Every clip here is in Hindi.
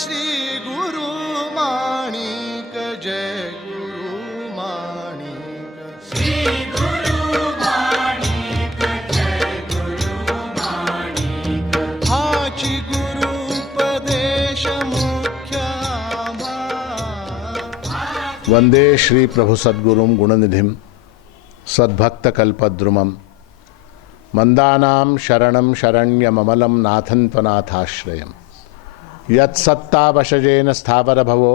श्री गुरु माणिक जय गुरु माणिक श्री गुरु माणिक जय गुरु माणिक हाची गुरु उपदेश मुख्य आभार। वंदे श्री प्रभु सद्गुरुं गुणनिधिं सद्भक्तकल्पद्रुमं मंदानां शरणं शरण्यममलं नाथं त्वनाथाश्रयम् यत्सत्तावशजेन स्थावरभवो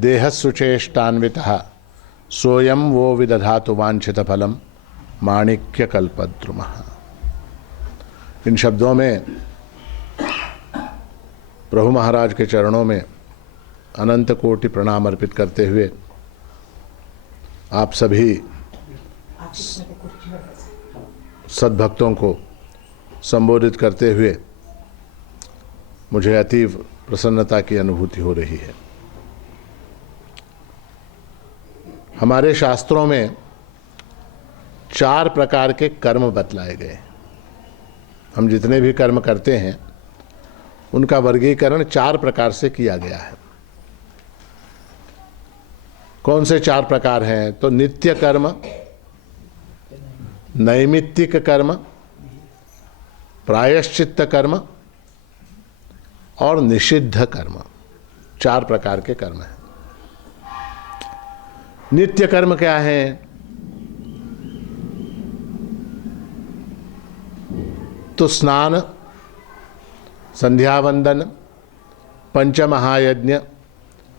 देहस्सुचेष्टान्वितः सोऽयं वो विदधातु वाञ्छितफलं माणिक्यकल्पद्रुमः। इन शब्दों में प्रभु महाराज के चरणों में अनंत कोटि प्रणाम अर्पित करते हुए आप सभी सद्भक्तों को संबोधित करते हुए मुझे अतीव प्रसन्नता की अनुभूति हो रही है। हमारे शास्त्रों में 4 प्रकार के कर्म बतलाए गए। हम जितने भी कर्म करते हैं उनका वर्गीकरण 4 प्रकार से किया गया है। कौन से 4 प्रकार हैं? तो नित्य कर्म, नैमित्तिक कर्म, प्रायश्चित्त कर्म और निषिद्ध कर्म। 4 प्रकार के कर्म हैं। नित्य कर्म क्या है? तो स्नान, संध्या वंदन, पंचमहायज्ञ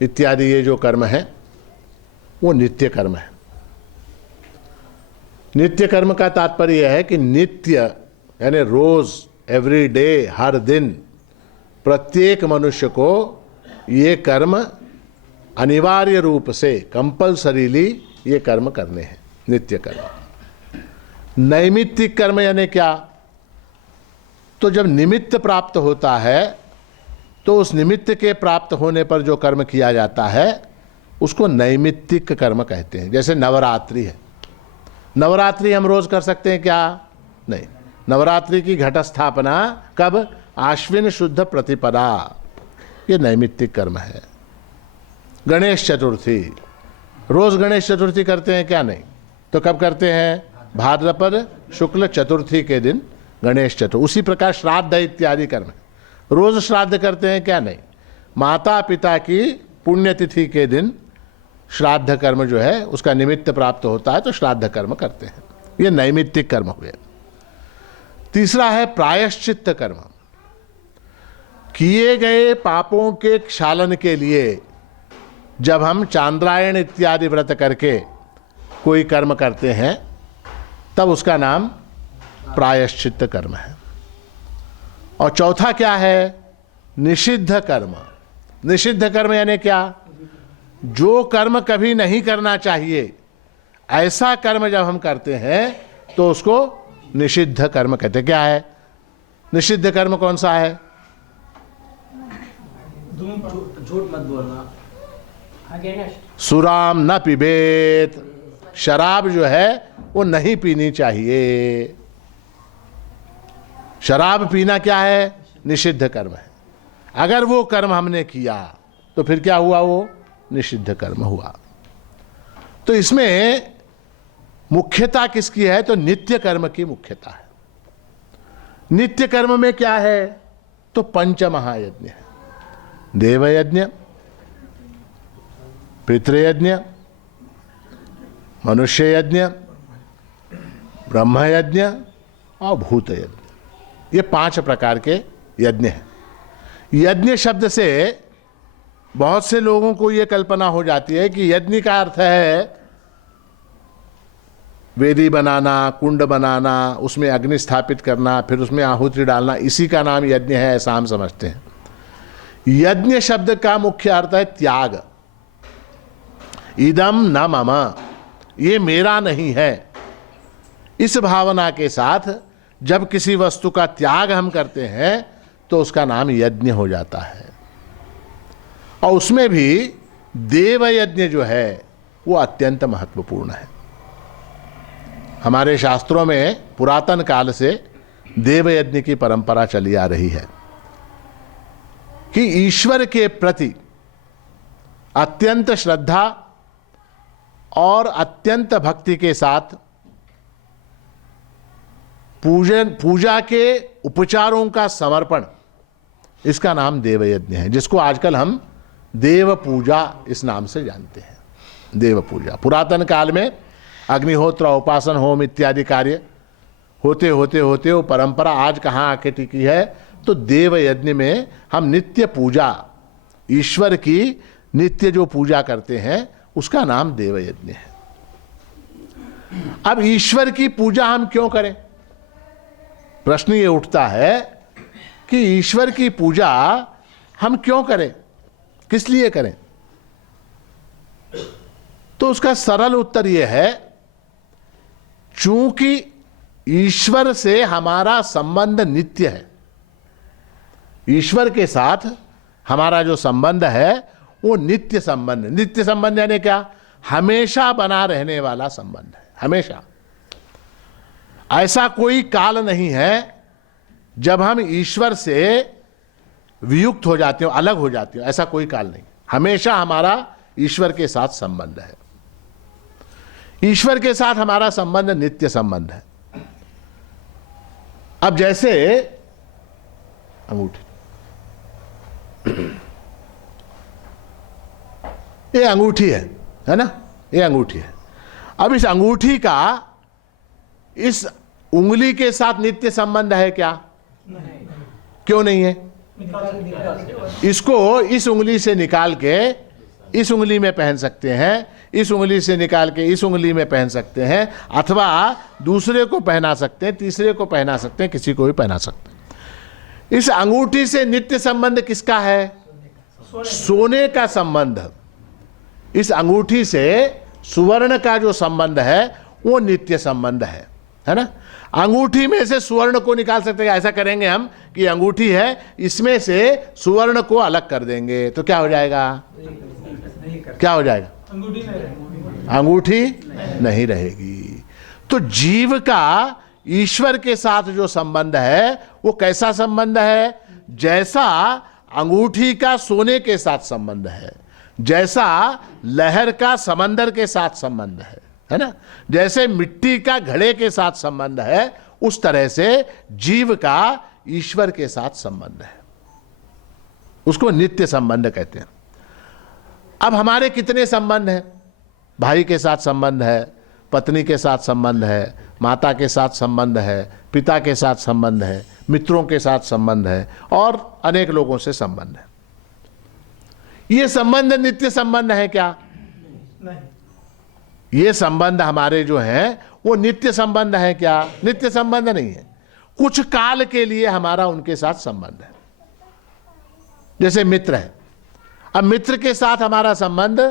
इत्यादि ये जो कर्म है वो नित्य कर्म है। नित्य कर्म का तात्पर्य है कि नित्य यानी रोज, एवरी डे, हर दिन प्रत्येक मनुष्य को ये कर्म अनिवार्य रूप से कंपल्सरीली ये कर्म करने हैं, नित्य कर्म। नैमित्तिक कर्म यानी क्या? तो जब निमित्त प्राप्त होता है तो उस निमित्त के प्राप्त होने पर जो कर्म किया जाता है उसको नैमित्तिक कर्म कहते हैं। जैसे नवरात्रि है, नवरात्रि हम रोज कर सकते हैं क्या? नहीं। नवरात्रि की घट स्थापना कब? आश्विन शुद्ध प्रतिपदा, ये नैमित्तिक कर्म है। गणेश चतुर्थी, रोज गणेश चतुर्थी करते हैं क्या? नहीं। तो कब करते हैं? भाद्रपद शुक्ल चतुर्थी के दिन गणेश चतुर्थी। उसी प्रकार श्राद्ध इत्यादि कर्म है, रोज श्राद्ध करते हैं क्या? नहीं। माता पिता की पुण्यतिथि के दिन श्राद्ध कर्म जो है उसका निमित्त प्राप्त होता है तो श्राद्ध कर्म करते हैं, ये नैमित्तिक कर्म हुए। तीसरा है प्रायश्चित्त कर्म। किए गए पापों के क्षालन के लिए जब हम चांद्रायण इत्यादि व्रत करके कोई कर्म करते हैं तब उसका नाम प्रायश्चित्त कर्म है। और चौथा क्या है? निषिद्ध कर्म। निषिद्ध कर्म यानी क्या? जो कर्म कभी नहीं करना चाहिए ऐसा कर्म जब हम करते हैं तो उसको निषिद्ध कर्म कहते हैं। क्या है निषिद्ध कर्म? कौन सा है? झूठ मत बोलना, सुराम न पिबेत, शराब जो है वो नहीं पीनी चाहिए। शराब पीना क्या है? निषिद्ध कर्म है। अगर वो कर्म हमने किया तो फिर क्या हुआ? वो निषिद्ध कर्म हुआ। तो इसमें मुख्यता किसकी है? तो नित्य कर्म की मुख्यता है। नित्य कर्म में क्या है? तो पंचमहायज्ञ है। देवयज्ञ, पितृयज्ञ, मनुष्य यज्ञ, ब्रह्मयज्ञ और भूत यज्ञ, ये 5 प्रकार के यज्ञ हैं। यज्ञ शब्द से बहुत से लोगों को ये कल्पना हो जाती है कि यज्ञ का अर्थ है वेदी बनाना, कुंड बनाना, उसमें अग्नि स्थापित करना, फिर उसमें आहुति डालना, इसी का नाम यज्ञ है, ऐसा हम समझते हैं। यज्ञ शब्द का मुख्य अर्थ है त्याग। इदम न मम, ये मेरा नहीं है। इस भावना के साथ जब किसी वस्तु का त्याग हम करते हैं तो उसका नाम यज्ञ हो जाता है। और उसमें भी देव यज्ञ जो है वो अत्यंत महत्वपूर्ण है। हमारे शास्त्रों में पुरातन काल से देव यज्ञ की परंपरा चली आ रही है कि ईश्वर के प्रति अत्यंत श्रद्धा और अत्यंत भक्ति के साथ पूजा के उपचारों का समर्पण, इसका नाम देवयज्ञ है, जिसको आजकल हम देव पूजा इस नाम से जानते हैं। देव पूजा पुरातन काल में अग्निहोत्र, उपासन, होम इत्यादि कार्य होते होते होते वो परंपरा आज कहाँ आके टिकी है, तो देव यज्ञ में हम नित्य पूजा, ईश्वर की नित्य जो पूजा करते हैं उसका नाम देव यज्ञ है। अब ईश्वर की पूजा हम क्यों करें? प्रश्न ये उठता है कि ईश्वर की पूजा हम क्यों करें, किस लिए करें? तो उसका सरल उत्तर यह है, चूंकि ईश्वर से हमारा संबंध नित्य है, ईश्वर के साथ हमारा जो संबंध है वो नित्य संबंध। नित्य संबंध यानी क्या? हमेशा बना रहने वाला संबंध है, हमेशा। ऐसा कोई काल नहीं है जब हम ईश्वर से वियुक्त हो जाते हो, अलग हो जाते हो, ऐसा कोई काल नहीं। हमेशा हमारा ईश्वर के साथ संबंध है। ईश्वर के साथ हमारा संबंध नित्य संबंध है। अब जैसे अंगूठी, ये अंगूठी है ना, ये अंगूठी है। अब इस अंगूठी का इस उंगली के साथ नित्य संबंध है क्या? नहीं। क्यों नहीं है? इसको इस उंगली से निकाल के इस उंगली में पहन सकते हैं, इस उंगली से निकाल के इस उंगली में पहन सकते हैं, अथवा दूसरे को पहना सकते हैं, तीसरे को पहना सकते हैं, किसी को भी पहना सकते हैं। इस अंगूठी से नित्य संबंध किसका है? सोने का संबंध। इस अंगूठी से सुवर्ण का जो संबंध है वो नित्य संबंध है ना। अंगूठी में से सुवर्ण को निकाल सकते हैं। ऐसा करेंगे हम कि अंगूठी है, इसमें से सुवर्ण को अलग कर देंगे तो क्या हो जाएगा? क्या हो जाएगा? अंगूठी नहीं रहेगी। तो जीव का ईश्वर के साथ जो संबंध है वो कैसा संबंध है? जैसा अंगूठी का सोने के साथ संबंध है, जैसा लहर का समंदर के साथ संबंध है ना, जैसे मिट्टी का घड़े के साथ संबंध है, उस तरह से जीव का ईश्वर के साथ संबंध है। उसको नित्य संबंध कहते हैं। अब हमारे कितने संबंध हैं? भाई के साथ संबंध है, पत्नी के साथ संबंध है, माता के साथ संबंध है, पिता के साथ संबंध है, मित्रों के साथ संबंध है और अनेक लोगों से संबंध है। ये संबंध नित्य संबंध है क्या? नहीं। ये संबंध हमारे जो हैं वो नित्य संबंध है क्या? नित्य संबंध नहीं है। कुछ काल के लिए हमारा उनके साथ संबंध है। जैसे मित्र है। अब मित्र के साथ हमारा संबंध,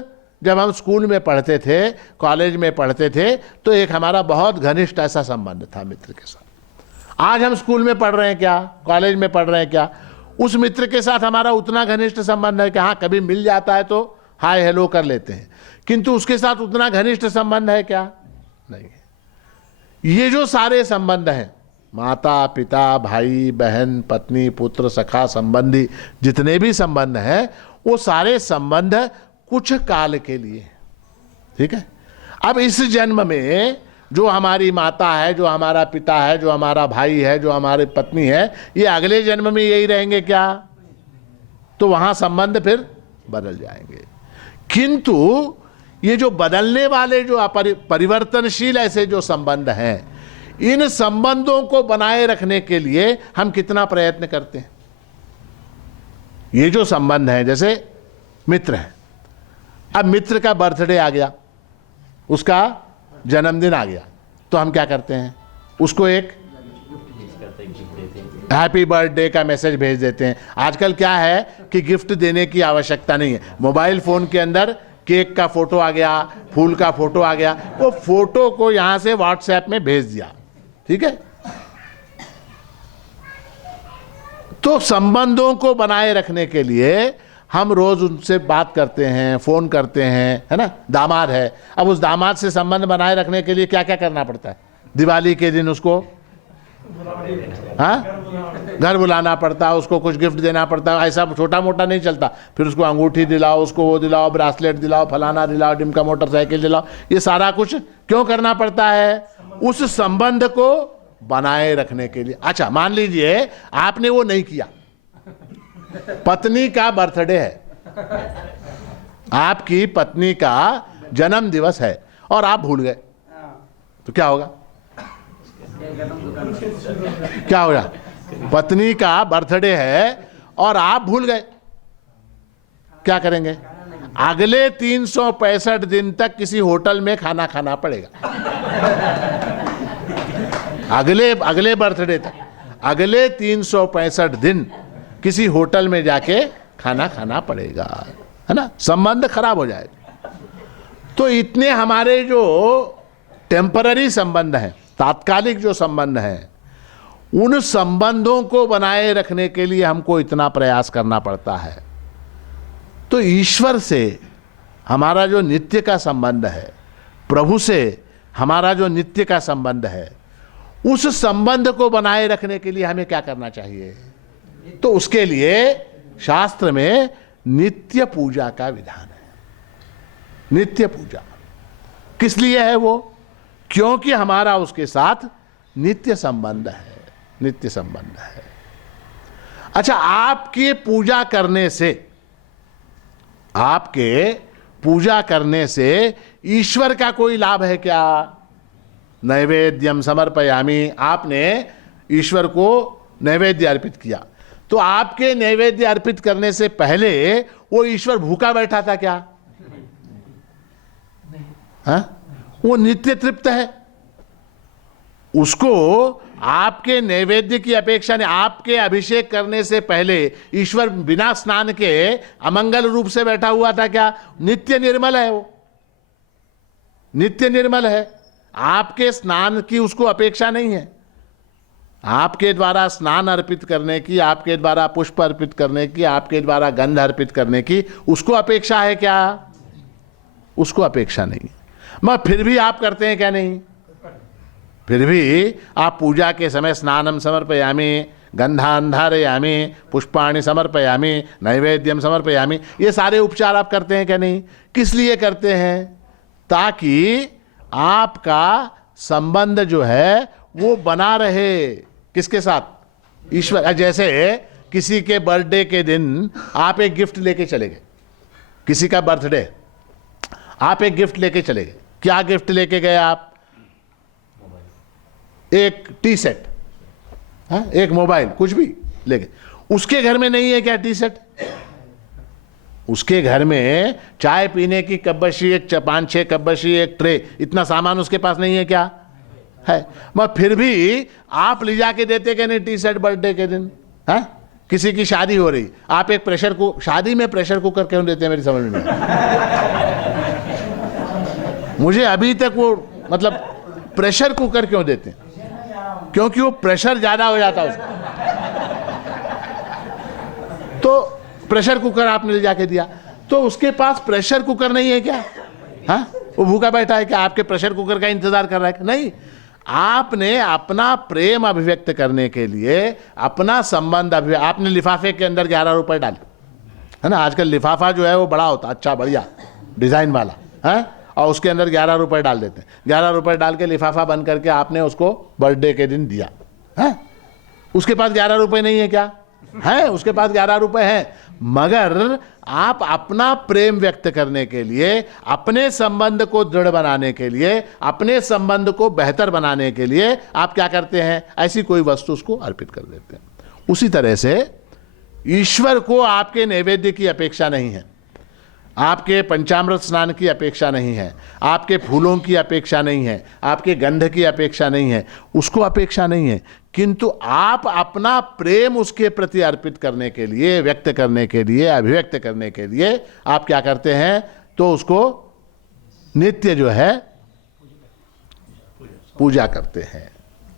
जब हम स्कूल में पढ़ते थे, कॉलेज में पढ़ते थे, तो एक हमारा बहुत घनिष्ठ ऐसा संबंध था मित्र के साथ। आज हम स्कूल में पढ़ रहे हैं क्या, कॉलेज में पढ़ रहे हैं क्या, उस मित्र के साथ हमारा उतना घनिष्ठ संबंध है कि हाँ कभी मिल जाता है तो हाय हेलो कर लेते हैं, किंतु उसके साथ उतना घनिष्ठ संबंध है क्या? नहीं है। ये जो सारे संबंध हैं, माता पिता, भाई बहन, पत्नी पुत्र, सखा, संबंधी, जितने भी संबंध हैं, वो सारे संबंध कुछ काल के लिए, ठीक है। अब इस जन्म में जो हमारी माता है, जो हमारा पिता है, जो हमारा भाई है, जो हमारी पत्नी है, ये अगले जन्म में यही रहेंगे क्या? तो वहां संबंध फिर बदल जाएंगे। किंतु ये जो बदलने वाले, जो परिवर्तनशील ऐसे जो संबंध हैं, इन संबंधों को बनाए रखने के लिए हम कितना प्रयत्न करते हैं। ये जो संबंध है, जैसे मित्र है, अब मित्र का बर्थडे आ गया, उसका जन्मदिन आ गया, तो हम क्या करते हैं? उसको एक हैप्पी बर्थडे का मैसेज भेज देते हैं। आजकल क्या है कि गिफ्ट देने की आवश्यकता नहीं है। मोबाइल फोन के अंदर केक का फोटो आ गया, फूल का फोटो आ गया, वो फोटो को यहां से व्हाट्सएप में भेज दिया, ठीक है। तो संबंधों को बनाए रखने के लिए हम रोज उनसे बात करते हैं, फोन करते हैं, है ना। दामाद है, अब उस दामाद से संबंध बनाए रखने के लिए क्या क्या करना पड़ता है? दिवाली के दिन उसको हाँ, घर बुलाना पड़ता है, उसको कुछ गिफ्ट देना पड़ता है, ऐसा छोटा मोटा नहीं चलता। फिर उसको अंगूठी दिलाओ, उसको वो दिलाओ, ब्रासलेट दिलाओ, फलाना दिलाओ, डिमका मोटरसाइकिल दिलाओ, ये सारा कुछ क्यों करना पड़ता है? उस संबंध को बनाए रखने के लिए। अच्छा, मान लीजिए आपने वो नहीं किया, पत्नी का बर्थडे है, आपकी पत्नी का जन्म दिवस है और आप भूल गए, तो क्या होगा? क्या होगा? पत्नी का बर्थडे है और आप भूल गए, क्या करेंगे? अगले 365 दिन तक किसी होटल में खाना खाना पड़ेगा। अगले बर्थडे तक, अगले 365 दिन किसी होटल में जाके खाना खाना पड़ेगा, है ना? संबंध खराब हो जाएगा। तो इतने हमारे जो टेम्पररी संबंध हैं, तात्कालिक जो संबंध हैं, उन संबंधों को बनाए रखने के लिए हमको इतना प्रयास करना पड़ता है। तो ईश्वर से हमारा जो नित्य का संबंध है, प्रभु से हमारा जो नित्य का संबंध है, उस संबंध को बनाए रखने के लिए हमें क्या करना चाहिए? तो उसके लिए शास्त्र में नित्य पूजा का विधान है। नित्य पूजा किस लिए है वो? क्योंकि हमारा उसके साथ नित्य संबंध है, नित्य संबंध है। अच्छा, आपके पूजा करने से ईश्वर का कोई लाभ है क्या? नैवेद्यम समर्पयामि, आपने ईश्वर को नैवेद्य अर्पित किया, तो आपके नैवेद्य अर्पित करने से पहले वो ईश्वर भूखा बैठा था क्या? हाँ? वो नित्य तृप्त है, उसको आपके नैवेद्य की अपेक्षा नहीं। आपके अभिषेक करने से पहले ईश्वर बिना स्नान के अमंगल रूप से बैठा हुआ था क्या? नित्य निर्मल है, वो नित्य निर्मल है। आपके स्नान की उसको अपेक्षा नहीं है। आपके द्वारा स्नान अर्पित करने की, आपके द्वारा पुष्प अर्पित करने की, आपके द्वारा गंध अर्पित करने की उसको अपेक्षा है क्या? उसको अपेक्षा नहीं। मगर फिर भी आप करते हैं क्या? नहीं। फिर भी आप पूजा के समय स्नानम समर्पयामि, गंधान धारयामि, पुष्पाणि समर्पयामि, नैवेद्यम समर्पयामि, ये सारे उपचार आप करते हैं क्या? नहीं। किस लिए करते हैं? ताकि आपका संबंध जो है वो बना रहे। किसके साथ? ईश्वर। जैसे किसी के बर्थडे के दिन आप एक गिफ्ट लेके चले गए, किसी का बर्थडे, आप एक गिफ्ट लेके चले गए। क्या गिफ्ट लेके गए आप? एक टी सेट, एक मोबाइल, कुछ भी ले गए। उसके घर में नहीं है क्या टी सेट? उसके घर में चाय पीने की कब्बशी, एक 5-6 कब्बशी, एक ट्रे, इतना सामान उसके पास नहीं है क्या? है। मगर फिर भी आप ले जाके देते क्या नहीं टी सेट बर्थडे के दिन? है? किसी की शादी हो रही, आप एक प्रेशर कुकर, शादी में प्रेशर कुकर क्यों देते हैं? मेरी समझ में नहीं। मुझे अभी तक वो मतलब प्रेशर कुकर क्यों देते हैं? क्योंकि वो प्रेशर ज्यादा हो जाता है उसका। तो प्रेशर कुकर आपने ले जाके दिया, तो उसके पास प्रेशर कुकर नहीं है क्या? हाँ, वो भूखा बैठा है क्या? आपके प्रेशर कुकर का इंतजार कर रहा है? नहीं। आपने अपना प्रेम अभिव्यक्त करने के लिए, अपना संबंध आपने लिफाफे के अंदर 11 रुपए डाले, है ना? आजकल लिफाफा जो है वो बड़ा होता, अच्छा बढ़िया डिजाइन वाला है, और उसके अंदर 11 रुपए डाल देते हैं। 11 रुपए डाल के लिफाफा बंद करके आपने उसको बर्थडे के दिन दिया, है? उसके पास 11 रुपए नहीं है क्या? है, उसके पास 11 रुपए हैं, मगर आप अपना प्रेम व्यक्त करने के लिए, अपने संबंध को दृढ़ बनाने के लिए, अपने संबंध को बेहतर बनाने के लिए आप क्या करते हैं? ऐसी कोई वस्तु उसको अर्पित कर देते हैं। उसी तरह से ईश्वर को आपके नैवेद्य की अपेक्षा नहीं है, आपके पंचामृत स्नान की अपेक्षा नहीं है, आपके फूलों की अपेक्षा नहीं है, आपके गंध की अपेक्षा नहीं है, उसको अपेक्षा नहीं है, किंतु आप अपना प्रेम उसके प्रति अर्पित करने के लिए, व्यक्त करने के लिए, अभिव्यक्त करने के लिए आप क्या करते हैं? तो उसको नित्य जो है पूजा करते हैं।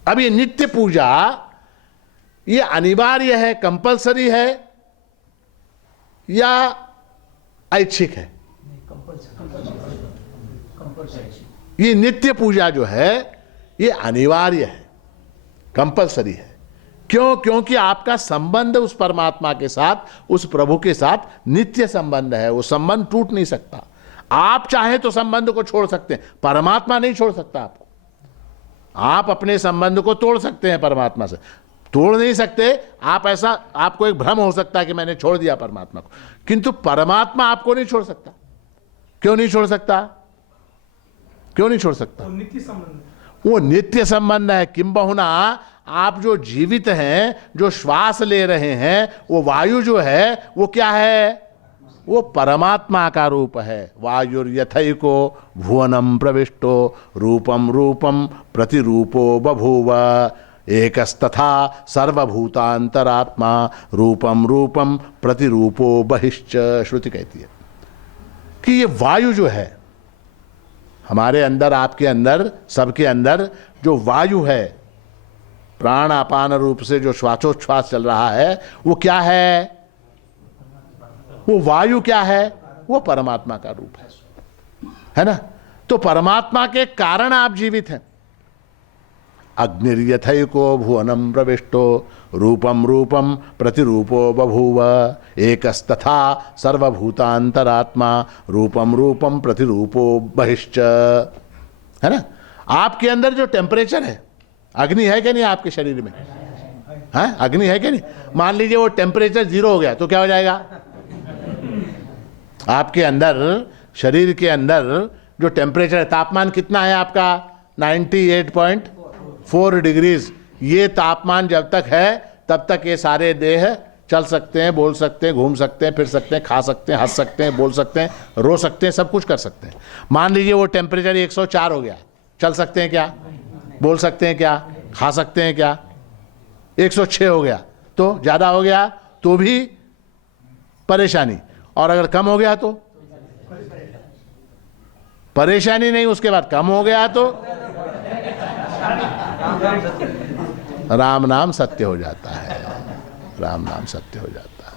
अब ये नित्य पूजा ये अनिवार्य है, कंपलसरी है या ऐच्छिक है? ये नित्य पूजा जो है ये अनिवार्य है, कंपलसरी है। क्यों? क्योंकि आपका संबंध उस परमात्मा के साथ, उस प्रभु के साथ नित्य संबंध है, वो संबंध टूट नहीं सकता। आप चाहे तो संबंध को छोड़ सकते हैं, परमात्मा नहीं छोड़ सकता आपको। आप अपने संबंध को तोड़ सकते हैं, परमात्मा से तोड़ नहीं सकते आप। ऐसा आपको एक भ्रम हो सकता है कि मैंने छोड़ दिया परमात्मा को, किंतु परमात्मा आपको नहीं छोड़ सकता। क्यों नहीं छोड़ सकता? क्यों नहीं छोड़ सकता? नित्य संबंध, वो नित्य संबंध है। किंबहुना आप जो जीवित हैं, जो श्वास ले रहे हैं, वो वायु जो है वो क्या है? वो परमात्मा का रूप है। वायुर्यथैको भुवनम प्रविष्टो रूपम रूपम प्रतिरूपो बभूव एकस्तथा सर्वभूतांतरात्मा रूपम रूपम प्रतिरूपो बहिश्च। श्रुति कहती है कि ये वायु जो है हमारे अंदर, आपके अंदर, सबके अंदर जो वायु है, प्राण अपान रूप से जो श्वासोच्छ्वास चल रहा है, वो क्या है? वो वायु क्या है? वो परमात्मा का रूप है ना? तो परमात्मा के कारण आप जीवित हैं। अग्निर्यथैको भुवनम प्रविष्टो रूपम रूपम प्रतिरूपो बभूव एकस्तथा सर्वभूतांतरात्मा रूपम रूपम प्रतिरूपो बहिश्च। है ना? आपके अंदर जो टेम्परेचर है, अग्नि है कि नहीं आपके शरीर में? है अग्नि है कि नहीं? मान लीजिए वो टेम्परेचर 0 हो गया तो क्या हो जाएगा? आपके अंदर, शरीर के अंदर जो टेम्परेचर है, तापमान कितना है आपका? 98.4 डिग्रीज। ये तापमान जब तक है तब तक ये सारे देह चल सकते हैं, बोल सकते हैं, घूम सकते हैं, फिर सकते हैं, खा सकते हैं, हंस सकते हैं, बोल सकते हैं, रो सकते हैं, सब कुछ कर सकते हैं। मान लीजिए वो टेम्परेचर 104 हो गया, चल सकते हैं क्या? बोल सकते हैं क्या? खा सकते हैं क्या? 106 हो गया तो ज़्यादा हो गया तो भी परेशानी, और अगर कम हो गया तो परेशानी नहीं, उसके बाद कम हो गया तो राम नाम सत्य हो जाता है। राम नाम सत्य हो जाता है।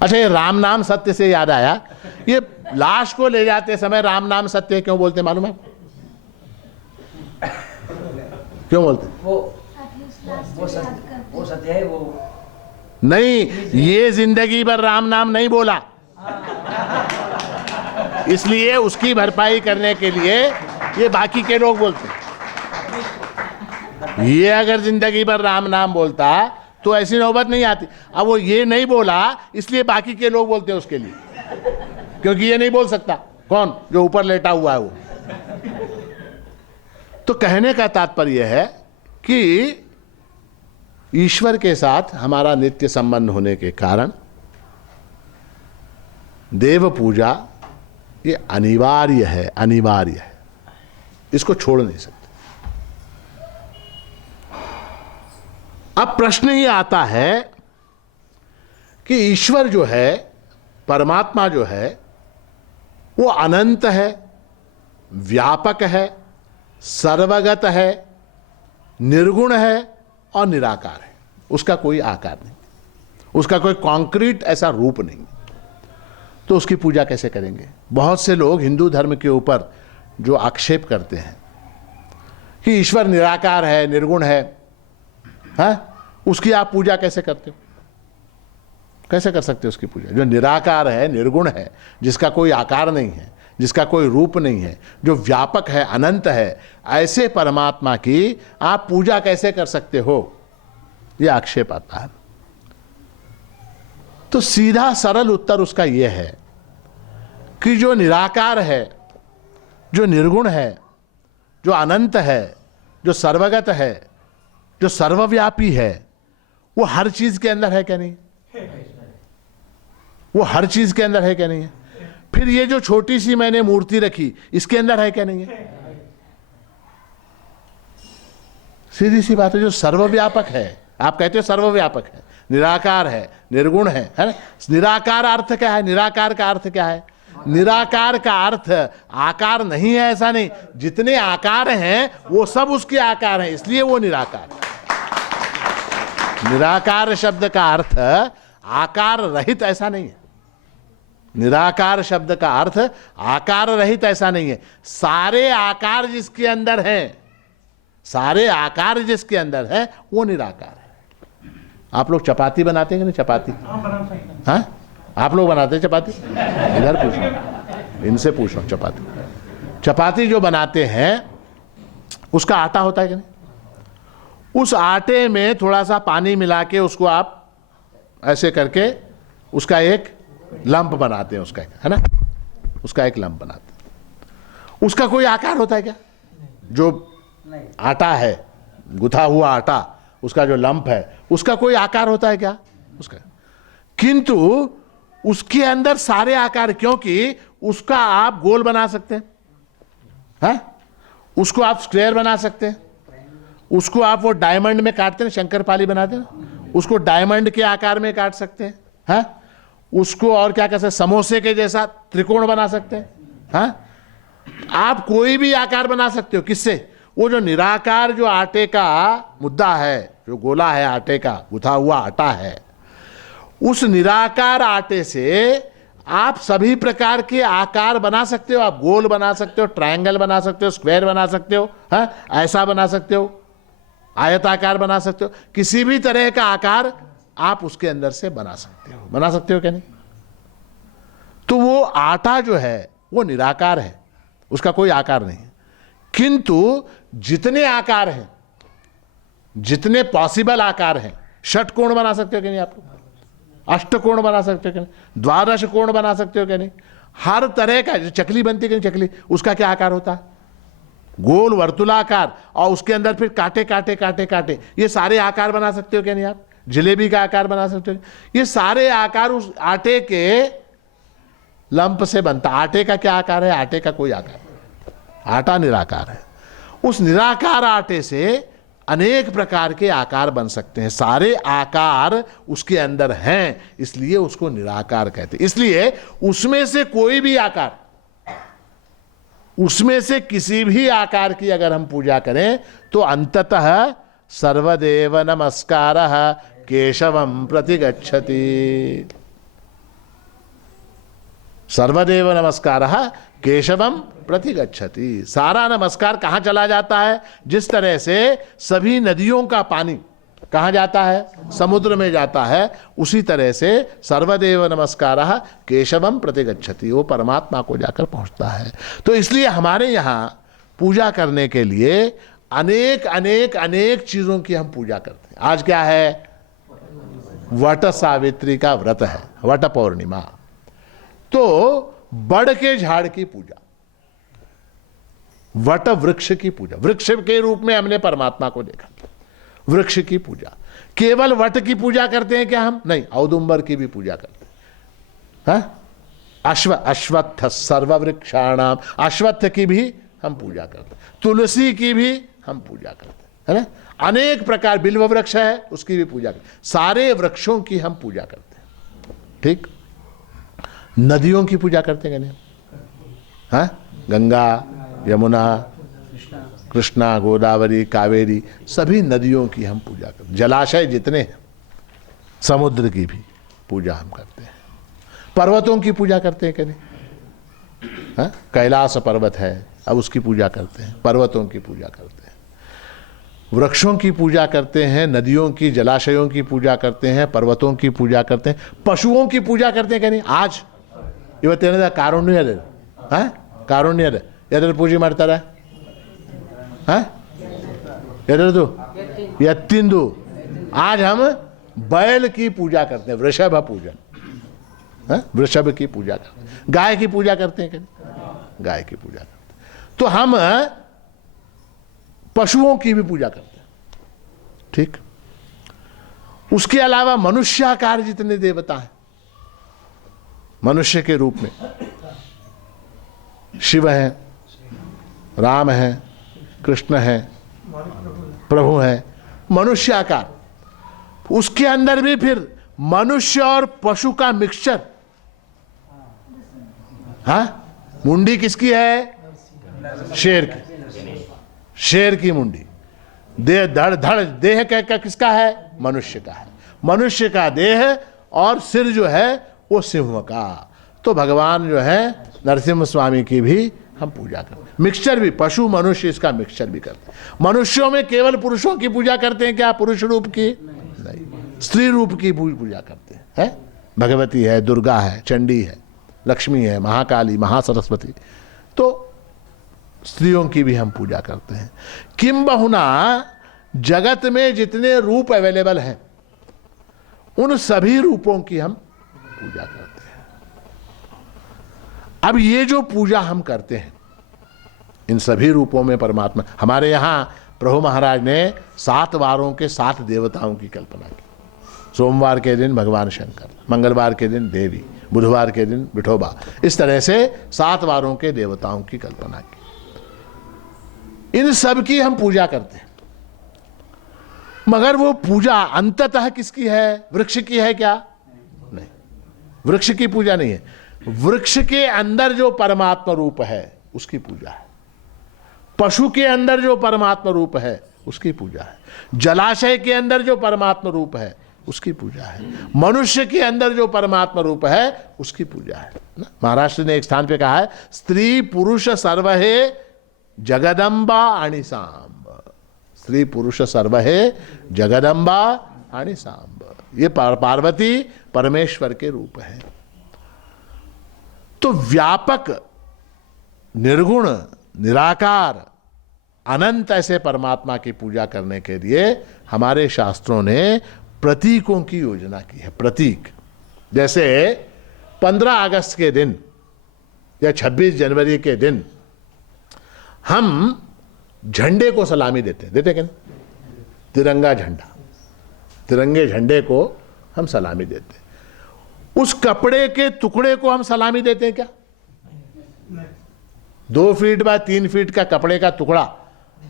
अच्छा, ये राम नाम सत्य से याद आया, ये लाश को ले जाते समय राम नाम सत्य क्यों बोलते मालूम है? क्यों बोलते? वो सत्य है। वो नहीं, ये जिंदगी भर राम नाम नहीं बोला, इसलिए उसकी भरपाई करने के लिए ये बाकी के लोग बोलते हैं। ये अगर जिंदगी भर राम नाम बोलता तो ऐसी नौबत नहीं आती। अब वो ये नहीं बोला इसलिए बाकी के लोग बोलते हैं उसके लिए, क्योंकि ये नहीं बोल सकता। कौन? जो ऊपर लेटा हुआ है वो। तो कहने का तात्पर्य है कि ईश्वर के साथ हमारा नित्य संबंध होने के कारण देव पूजा ये अनिवार्य है, अनिवार्य है, इसको छोड़ नहीं सकते। अब प्रश्न ही आता है कि ईश्वर जो है, परमात्मा जो है, वो अनंत है, व्यापक है, सर्वगत है, निर्गुण है और निराकार है। उसका कोई आकार नहीं, उसका कोई कॉन्क्रीट ऐसा रूप नहीं, तो उसकी पूजा कैसे करेंगे? बहुत से लोग हिंदू धर्म के ऊपर जो आक्षेप करते हैं कि ईश्वर निराकार है, निर्गुण है, उसकी आप पूजा कैसे करते हो? कैसे कर सकते हो उसकी पूजा? जो निराकार है, निर्गुण है, जिसका कोई आकार नहीं है, जिसका कोई रूप नहीं है, जो व्यापक है, अनंत है, ऐसे परमात्मा की आप पूजा कैसे कर सकते हो? यह आक्षेप आता है। तो सीधा सरल उत्तर उसका यह है कि जो निराकार है, जो निर्गुण है, जो अनंत है, जो सर्वगत है, जो सर्वव्यापी है, वो हर चीज के अंदर है क्या नहीं? वो हर चीज के अंदर है क्या नहीं है? फिर ये जो छोटी सी मैंने मूर्ति रखी, इसके अंदर है क्या नहीं है? सीधी सी बात है, जो सर्वव्यापक है, आप कहते हो सर्वव्यापक है, निराकार है, निर्गुण है ना? निराकार अर्थ क्या है? निराकार का अर्थ क्या है? निराकार का अर्थ आकार नहीं है, ऐसा नहीं। जितने आकार हैं वो सब उसके आकार हैं, इसलिए वो निराकार। निराकार शब्द का अर्थ आकार रहित ऐसा नहीं है। निराकार शब्द का अर्थ आकार रहित ऐसा नहीं है। सारे आकार जिसके अंदर हैं, सारे आकार जिसके अंदर है वो निराकार है। आप लोग चपाती बनाते हैं कि नहीं? चपाती हाँ आप लोग बनाते हैं चपाती? इधर पूछो, इनसे पूछो। चपाती जो बनाते हैं उसका आटा होता है कि नहीं? उस आटे में थोड़ा सा पानी मिला के उसको आप ऐसे करके उसका एक लंप बनाते हैं, उसका एक, है ना, उसका एक लंप बनाते हैं। उसका कोई आकार होता है क्या? जो आटा है, गुथा हुआ आटा, उसका जो लंप है, उसका कोई आकार होता है क्या? उसका, किंतु उसके अंदर सारे आकार, क्योंकि उसका आप गोल बना सकते हैं, है? उसको आप स्क्वायर बना सकते हैं, उसको आप वो डायमंड में काटते हैं, शंकरपाली बनाते हैं, उसको डायमंड के आकार में काट सकते हैं, है? उसको और क्या कर सकते हैं, समोसे के जैसा त्रिकोण बना सकते हैं, है? आप कोई भी आकार बना सकते हो। किससे? वो जो निराकार जो आटे का मुद्दा है, जो गोला है आटे का, गुथा हुआ आटा है, उस निराकार आटे से आप सभी प्रकार के आकार बना सकते हो। आप गोल बना सकते हो, ट्रायंगल बना सकते हो, स्क्वायर बना सकते हो, है? ऐसा बना सकते हो, आयताकार बना सकते हो, किसी भी तरह का आकार आप उसके अंदर से बना सकते हो। बना सकते हो क्या नहीं? तो वो आटा जो है वो निराकार है, उसका कोई आकार नहीं है। किंतु जितने आकार हैं, जितने पॉसिबल आकार हैं, षटकोण बना सकते हो कि नहीं? आप अष्टकोण बना सकते हो कि नहीं? द्वादश कोण बना सकते हो कि नहीं? हर तरह का, जो चकली बनती है कि नहीं चकली, उसका क्या आकार होता है? गोल वर्तुलाकार, और उसके अंदर फिर काटे काटे काटे काटे, ये सारे आकार बना सकते हो क्या नहीं? आप जलेबी का आकार बना सकते हो। ये सारे आकार उस आटे के लंप से बनता। आटे का क्या आकार है? आटे का कोई आकार नहीं, आटा निराकार है। उस निराकार आटे से अनेक प्रकार के आकार बन सकते हैं, सारे आकार उसके अंदर हैं, इसलिए उसको निराकार कहते हैं। इसलिए उसमें से कोई भी आकार, उसमें से किसी भी आकार की अगर हम पूजा करें तो अंततः सर्वदेव नमस्कारः केशवम प्रतिगच्छति। सर्वदेव नमस्कारः केशवम प्रतिगच्छति। सारा नमस्कार कहां चला जाता है? जिस तरह से सभी नदियों का पानी कहां जाता है? समुद्र में जाता है। उसी तरह से सर्वदेव नमस्कारः केशवम प्रतिगच्छति, वो परमात्मा को जाकर पहुंचता है। तो इसलिए हमारे यहां पूजा करने के लिए अनेक अनेक अनेक चीजों की हम पूजा करते हैं। आज क्या है? वट सावित्री का व्रत है, वट पौर्णिमा। तो बड़ के झाड़ की पूजा, वट वृक्ष की पूजा, वृक्ष के रूप में हमने परमात्मा को देखा, वृक्ष की पूजा। केवल वट की पूजा करते हैं क्या हम? नहीं, औदुंबर की भी पूजा करते हैं, अश्वत्थ सर्ववृक्षाणाम, अश्वत्थ की भी हम पूजा करते हैं, तुलसी की भी हम पूजा करते हैं, है ना? अनेक प्रकार, बिल्व वृक्ष है उसकी भी पूजा करते हैं, सारे वृक्षों की हम पूजा करते हैं। ठीक, नदियों की पूजा करते हैं क्या नहीं? हाँ, गंगा, यमुना, कृष्णा, गोदावरी, कावेरी, सभी नदियों की हम पूजा करते हैं। जलाशय जितने हैं, समुद्र की भी पूजा हम करते हैं। पर्वतों की पूजा करते हैं क्या नहीं? हाँ, कैलाश पर्वत है, अब उसकी पूजा करते हैं, पर्वतों की पूजा करते हैं, वृक्षों की पूजा करते हैं, नदियों की, जलाशयों की पूजा करते हैं, पर्वतों की पूजा करते हैं, पशुओं की पूजा करते हैं क्या नहीं? आज ಇವತ್ತೇನಿದೆ ಕಾರುಣ್ಯ ಇದೆ, ಕಾರುಣ್ಯ ಇದೆ, ಎದ್ರ ಪೂಜೆ ಮಾಡ್ತಾರೆ? ಎದ್ರದ್ದು? ಎತ್ತಿಂದು। आज हम बैल की पूजा करते हैं, वृषभ पूजन, वृषभ की पूजा करते हैं। गाय की पूजा करते हैं क्या? गाय की पूजा करते हैं। तो हम पशुओं की भी पूजा करते हैं। ठीक, उसके अलावा मनुष्याकार जितने देवता हैं, मनुष्य के रूप में शिव हैं, राम हैं, कृष्ण हैं, प्रभु हैं, मनुष्याकार। उसके अंदर भी फिर मनुष्य और पशु का मिक्सचर। हाँ, मुंडी किसकी है? शेर की, शेर की मुंडी। देह, धड़ धड़ देह का किसका है? मनुष्य का है। मनुष्य का देह और सिर जो है वो सिंह का। तो भगवान जो है नरसिंह स्वामी की भी हम पूजा करते हैं। मिक्सचर भी, पशु मनुष्य इसका मिक्सचर भी करते हैं। मनुष्यों में केवल पुरुषों की पूजा करते हैं क्या? पुरुष रूप की नहीं, स्त्री रूप की पूजा करते हैं। है भगवती है, दुर्गा है, चंडी है, लक्ष्मी है, महाकाली, महासरस्वती, तो स्त्रियों की भी हम पूजा करते हैं। किम बहुना जगत में जितने रूप अवेलेबल हैं उन सभी रूपों की हम पूजा करते हैं। अब ये जो पूजा हम करते हैं इन सभी रूपों में परमात्मा, हमारे यहां प्रभु महाराज ने 7 वारों के 7 देवताओं की कल्पना की। सोमवार के दिन भगवान शंकर, मंगलवार के दिन देवी, बुधवार के दिन विठोबा, इस तरह से 7 वारों के देवताओं की कल्पना की। इन सब की हम पूजा करते हैं, मगर वो पूजा अंततः किसकी है? वृक्ष की है क्या? नहीं, वृक्ष की पूजा नहीं है। वृक्ष के अंदर जो परमात्मा रूप है उसकी पूजा है, पशु के अंदर जो परमात्मा रूप है उसकी पूजा है, जलाशय के अंदर जो परमात्मा रूप है उसकी पूजा है, मनुष्य के अंदर जो परमात्मा रूप है उसकी पूजा है ना? महाराष्ट्र ने एक स्थान पे कहा है, स्त्री पुरुष सर्वहे जगदंबा आणि सांब। स्त्री पुरुष सर्वहे जगदंबा आणि सांब, ये पार्वती परमेश्वर के रूप है। तो व्यापक, निर्गुण, निराकार, अनंत ऐसे परमात्मा की पूजा करने के लिए हमारे शास्त्रों ने प्रतीकों की योजना की है। प्रतीक जैसे 15 अगस्त के दिन या 26 जनवरी के दिन हम झंडे को सलामी देते क्या नहीं? तिरंगा झंडा, तिरंगे झंडे को हम सलामी देते हैं। उस कपड़े के टुकड़े को हम सलामी देते हैं क्या? 2 फीट बाय 3 फीट का कपड़े का टुकड़ा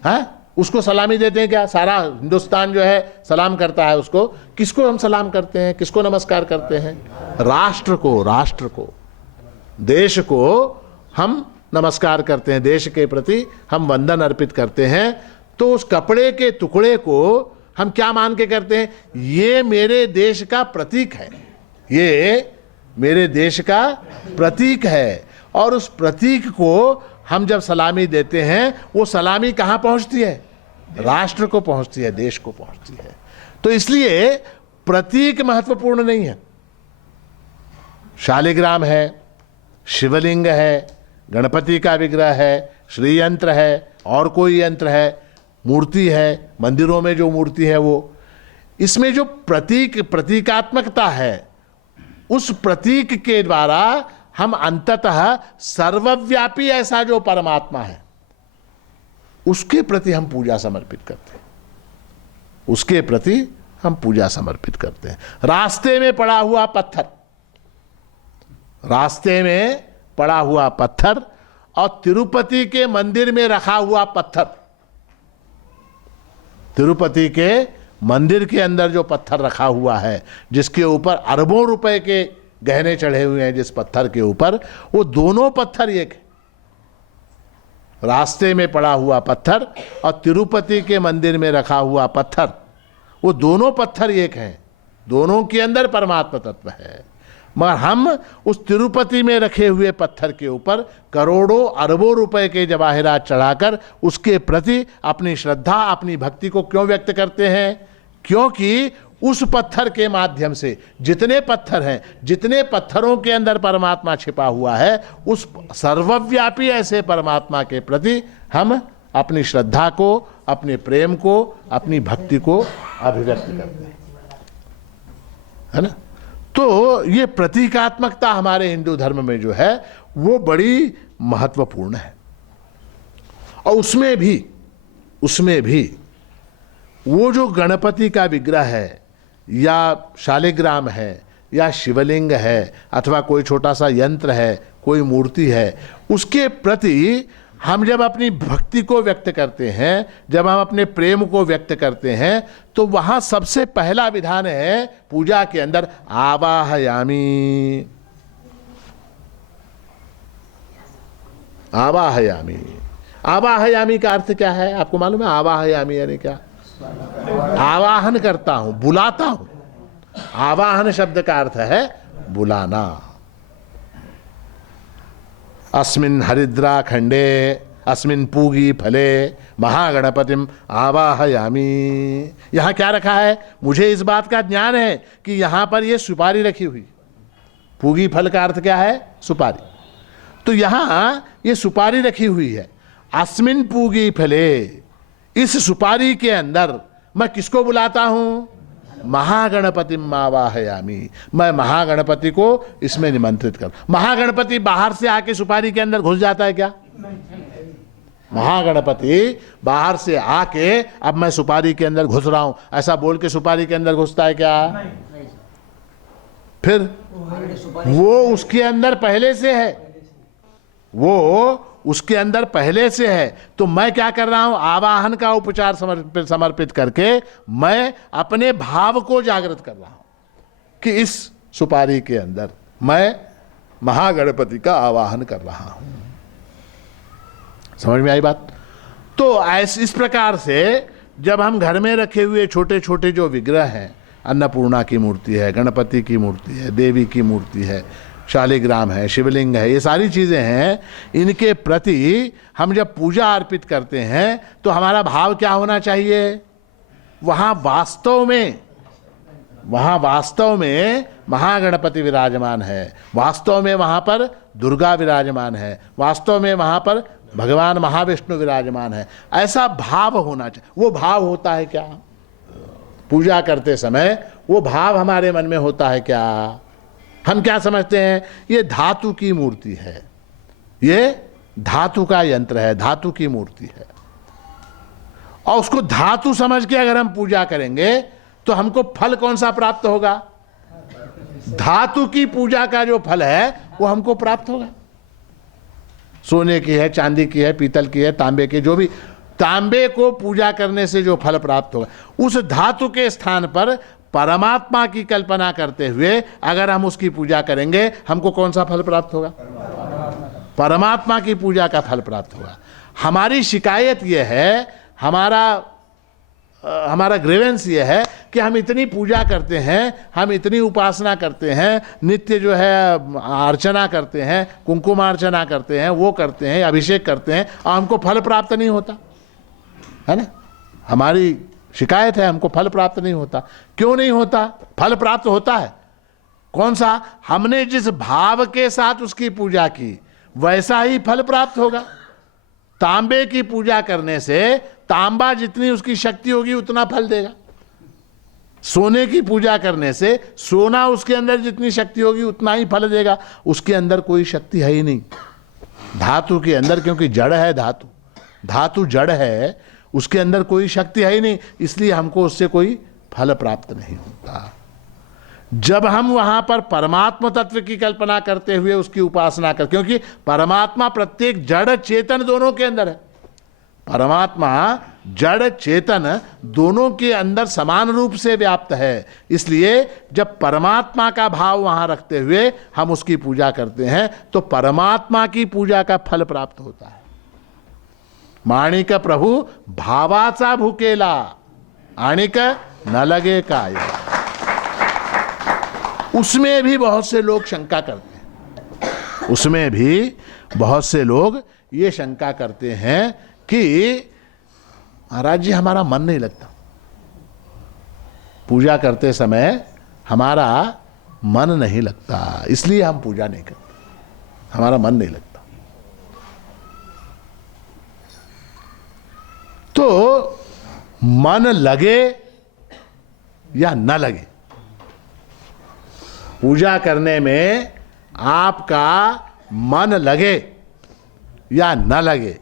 है, उसको सलामी देते हैं क्या? सारा हिंदुस्तान जो है सलाम करता है उसको। किसको हम सलाम करते हैं? किसको नमस्कार करते हैं? राष्ट्र को, राष्ट्र को, देश को हम नमस्कार करते हैं, देश के प्रति हम वंदन अर्पित करते हैं। तो उस कपड़े के टुकड़े को हम क्या मान के करते हैं? ये मेरे देश का प्रतीक है, ये मेरे देश का प्रतीक है। और उस प्रतीक को हम जब सलामी देते हैं, वो सलामी कहां पहुंचती है? राष्ट्र को पहुंचती है, देश को पहुंचती है। तो इसलिए प्रतीक महत्वपूर्ण नहीं है। शालिग्राम है, शिवलिंग है, गणपति का विग्रह है, श्री यंत्र है, और कोई यंत्र है, मूर्ति है, मंदिरों में जो मूर्ति है वो, इसमें जो प्रतीकात्मकता है, उस प्रतीक के द्वारा हम अंततः सर्वव्यापी ऐसा जो परमात्मा है उसके प्रति हम पूजा समर्पित करते हैं, उसके प्रति हम पूजा समर्पित करते हैं। रास्ते में पड़ा हुआ पत्थर, रास्ते में पड़ा हुआ पत्थर और तिरुपति के मंदिर में रखा हुआ पत्थर, तिरुपति के मंदिर के अंदर जो पत्थर रखा हुआ है, जिसके ऊपर अरबों रुपए के गहने चढ़े हुए हैं, जिस पत्थर के ऊपर, वो दोनों पत्थर एक है। रास्ते में पड़ा हुआ पत्थर और तिरुपति के मंदिर में रखा हुआ पत्थर, वो दोनों पत्थर एक हैं, दोनों के अंदर परमात्मा तत्व है। मगर हम उस तिरुपति में रखे हुए पत्थर के ऊपर करोड़ों अरबों रुपए के जवाहरात चढ़ाकर उसके प्रति अपनी श्रद्धा, अपनी भक्ति को क्यों व्यक्त करते हैं? क्योंकि उस पत्थर के माध्यम से जितने पत्थर हैं, जितने पत्थरों के अंदर परमात्मा छिपा हुआ है, उस सर्वव्यापी ऐसे परमात्मा के प्रति हम अपनी श्रद्धा को, अपने प्रेम को, अपनी भक्ति को अभिव्यक्त करते हैं, है ना? तो ये प्रतीकात्मकता हमारे हिंदू धर्म में जो है वो बड़ी महत्वपूर्ण है। और उसमें भी वो जो गणपति का विग्रह है या शालिग्राम है या शिवलिंग है अथवा कोई छोटा सा यंत्र है, कोई मूर्ति है, उसके प्रति हम जब अपनी भक्ति को व्यक्त करते हैं, जब हम अपने प्रेम को व्यक्त करते हैं, तो वहां सबसे पहला विधान है पूजा के अंदर आवाहयामी। आवाहयामी, आवाहयामी का अर्थ क्या है आपको मालूम है? आवाहयामी यानी क्या? आवाहन करता हूं, बुलाता हूं। आवाहन शब्द का अर्थ है बुलाना। अस्मिन् हरिद्रा खंडे अस्मिन् पूगी फले महागणपतिम आवाहयामी। यहाँ क्या रखा है? मुझे इस बात का ज्ञान है कि यहाँ पर ये सुपारी रखी हुई। पूगी फल का अर्थ क्या है? सुपारी। तो यहाँ ये सुपारी रखी हुई है। अस्मिन् पूगी फले, इस सुपारी के अंदर मैं किसको बुलाता हूं? महागणपतिम आवाहयामी। मैं महागणपति को इसमें निमंत्रित कर। महागणपति बाहर से आके सुपारी के अंदर घुस जाता है क्या? महागणपति बाहर से आके अब मैं सुपारी के अंदर घुस रहा हूं ऐसा बोल के सुपारी के अंदर घुसता है क्या? फिर वो उसके अंदर पहले से है, वो उसके अंदर पहले से है। तो मैं क्या कर रहा हूं? आवाहन का उपचार समर्पित करके मैं अपने भाव को जागृत कर रहा हूं कि इस सुपारी के अंदर मैं महागणपति का आवाहन कर रहा हूं। समझ में आई बात? तो ऐसे इस प्रकार से जब हम घर में रखे हुए छोटे छोटे जो विग्रह हैं, अन्नपूर्णा की मूर्ति है, गणपति की मूर्ति है, देवी की मूर्ति है, शालिग्राम है, शिवलिंग है, ये सारी चीज़ें हैं, इनके प्रति हम जब पूजा अर्पित करते हैं तो हमारा भाव क्या होना चाहिए? वहाँ वास्तव में महागणपति विराजमान है, वास्तव में वहाँ पर दुर्गा विराजमान है, वास्तव में वहाँ पर भगवान महाविष्णु विराजमान है, ऐसा भाव होना चाहिए। वो भाव होता है क्या? पूजा करते समय वो भाव हमारे मन में होता है क्या? हम क्या समझते हैं? ये धातु की मूर्ति है, ये धातु का यंत्र है, धातु की मूर्ति है, और उसको धातु समझ के अगर हम पूजा करेंगे तो हमको फल कौन सा प्राप्त होगा? धातु की पूजा का जो फल है वो हमको प्राप्त होगा। सोने की है, चांदी की है, पीतल की है, तांबे की, जो भी, तांबे को पूजा करने से जो फल प्राप्त होगा, उस धातु के स्थान पर परमात्मा की कल्पना करते हुए अगर हम उसकी पूजा करेंगे हमको कौन सा फल प्राप्त होगा? परमात्मा की पूजा का फल प्राप्त होगा। हमारी शिकायत यह है, हमारा ग्रीवेंस ये है कि हम इतनी पूजा करते हैं, हम इतनी उपासना करते हैं, नित्य जो है अर्चना करते हैं, कुंकुमार्चना करते हैं, वो करते हैं, अभिषेक करते हैं, और हमको फल प्राप्त नहीं होता है ना। हमारी शिकायत है, हमको फल प्राप्त नहीं होता। क्यों नहीं होता? फल प्राप्त होता है। कौन सा? हमने जिस भाव के साथ उसकी पूजा की वैसा ही फल प्राप्त होगा। तांबे की पूजा करने से तांबा जितनी उसकी शक्ति होगी उतना फल देगा। सोने की पूजा करने से सोना उसके अंदर जितनी शक्ति होगी उतना ही फल देगा। उसके अंदर कोई शक्ति है ही नहीं। धातु के अंदर, क्योंकि जड़ है, धातु जड़ है, उसके अंदर कोई शक्ति है ही नहीं, इसलिए हमको उससे कोई फल प्राप्त नहीं होता। जब हम वहां पर परमात्मा तत्व की कल्पना करते हुए उसकी उपासना कर, क्योंकि परमात्मा प्रत्येक जड़ चेतन दोनों के अंदर है। परमात्मा जड़ चेतन दोनों के अंदर समान रूप से व्याप्त है, इसलिए जब परमात्मा का भाव वहां रखते हुए हम उसकी पूजा करते हैं तो परमात्मा की पूजा का फल प्राप्त होता है। माणिक प्रभु भावाचा भुकेला, आणिक न लगे काय। उसमें भी बहुत से लोग शंका करते हैं, उसमें भी बहुत से लोग ये शंका करते हैं कि महाराज जी हमारा मन नहीं लगता, पूजा करते समय हमारा मन नहीं लगता, इसलिए हम पूजा नहीं करते, हमारा मन नहीं लगता। तो मन लगे या न लगे, पूजा करने में आपका मन लगे या न लगे,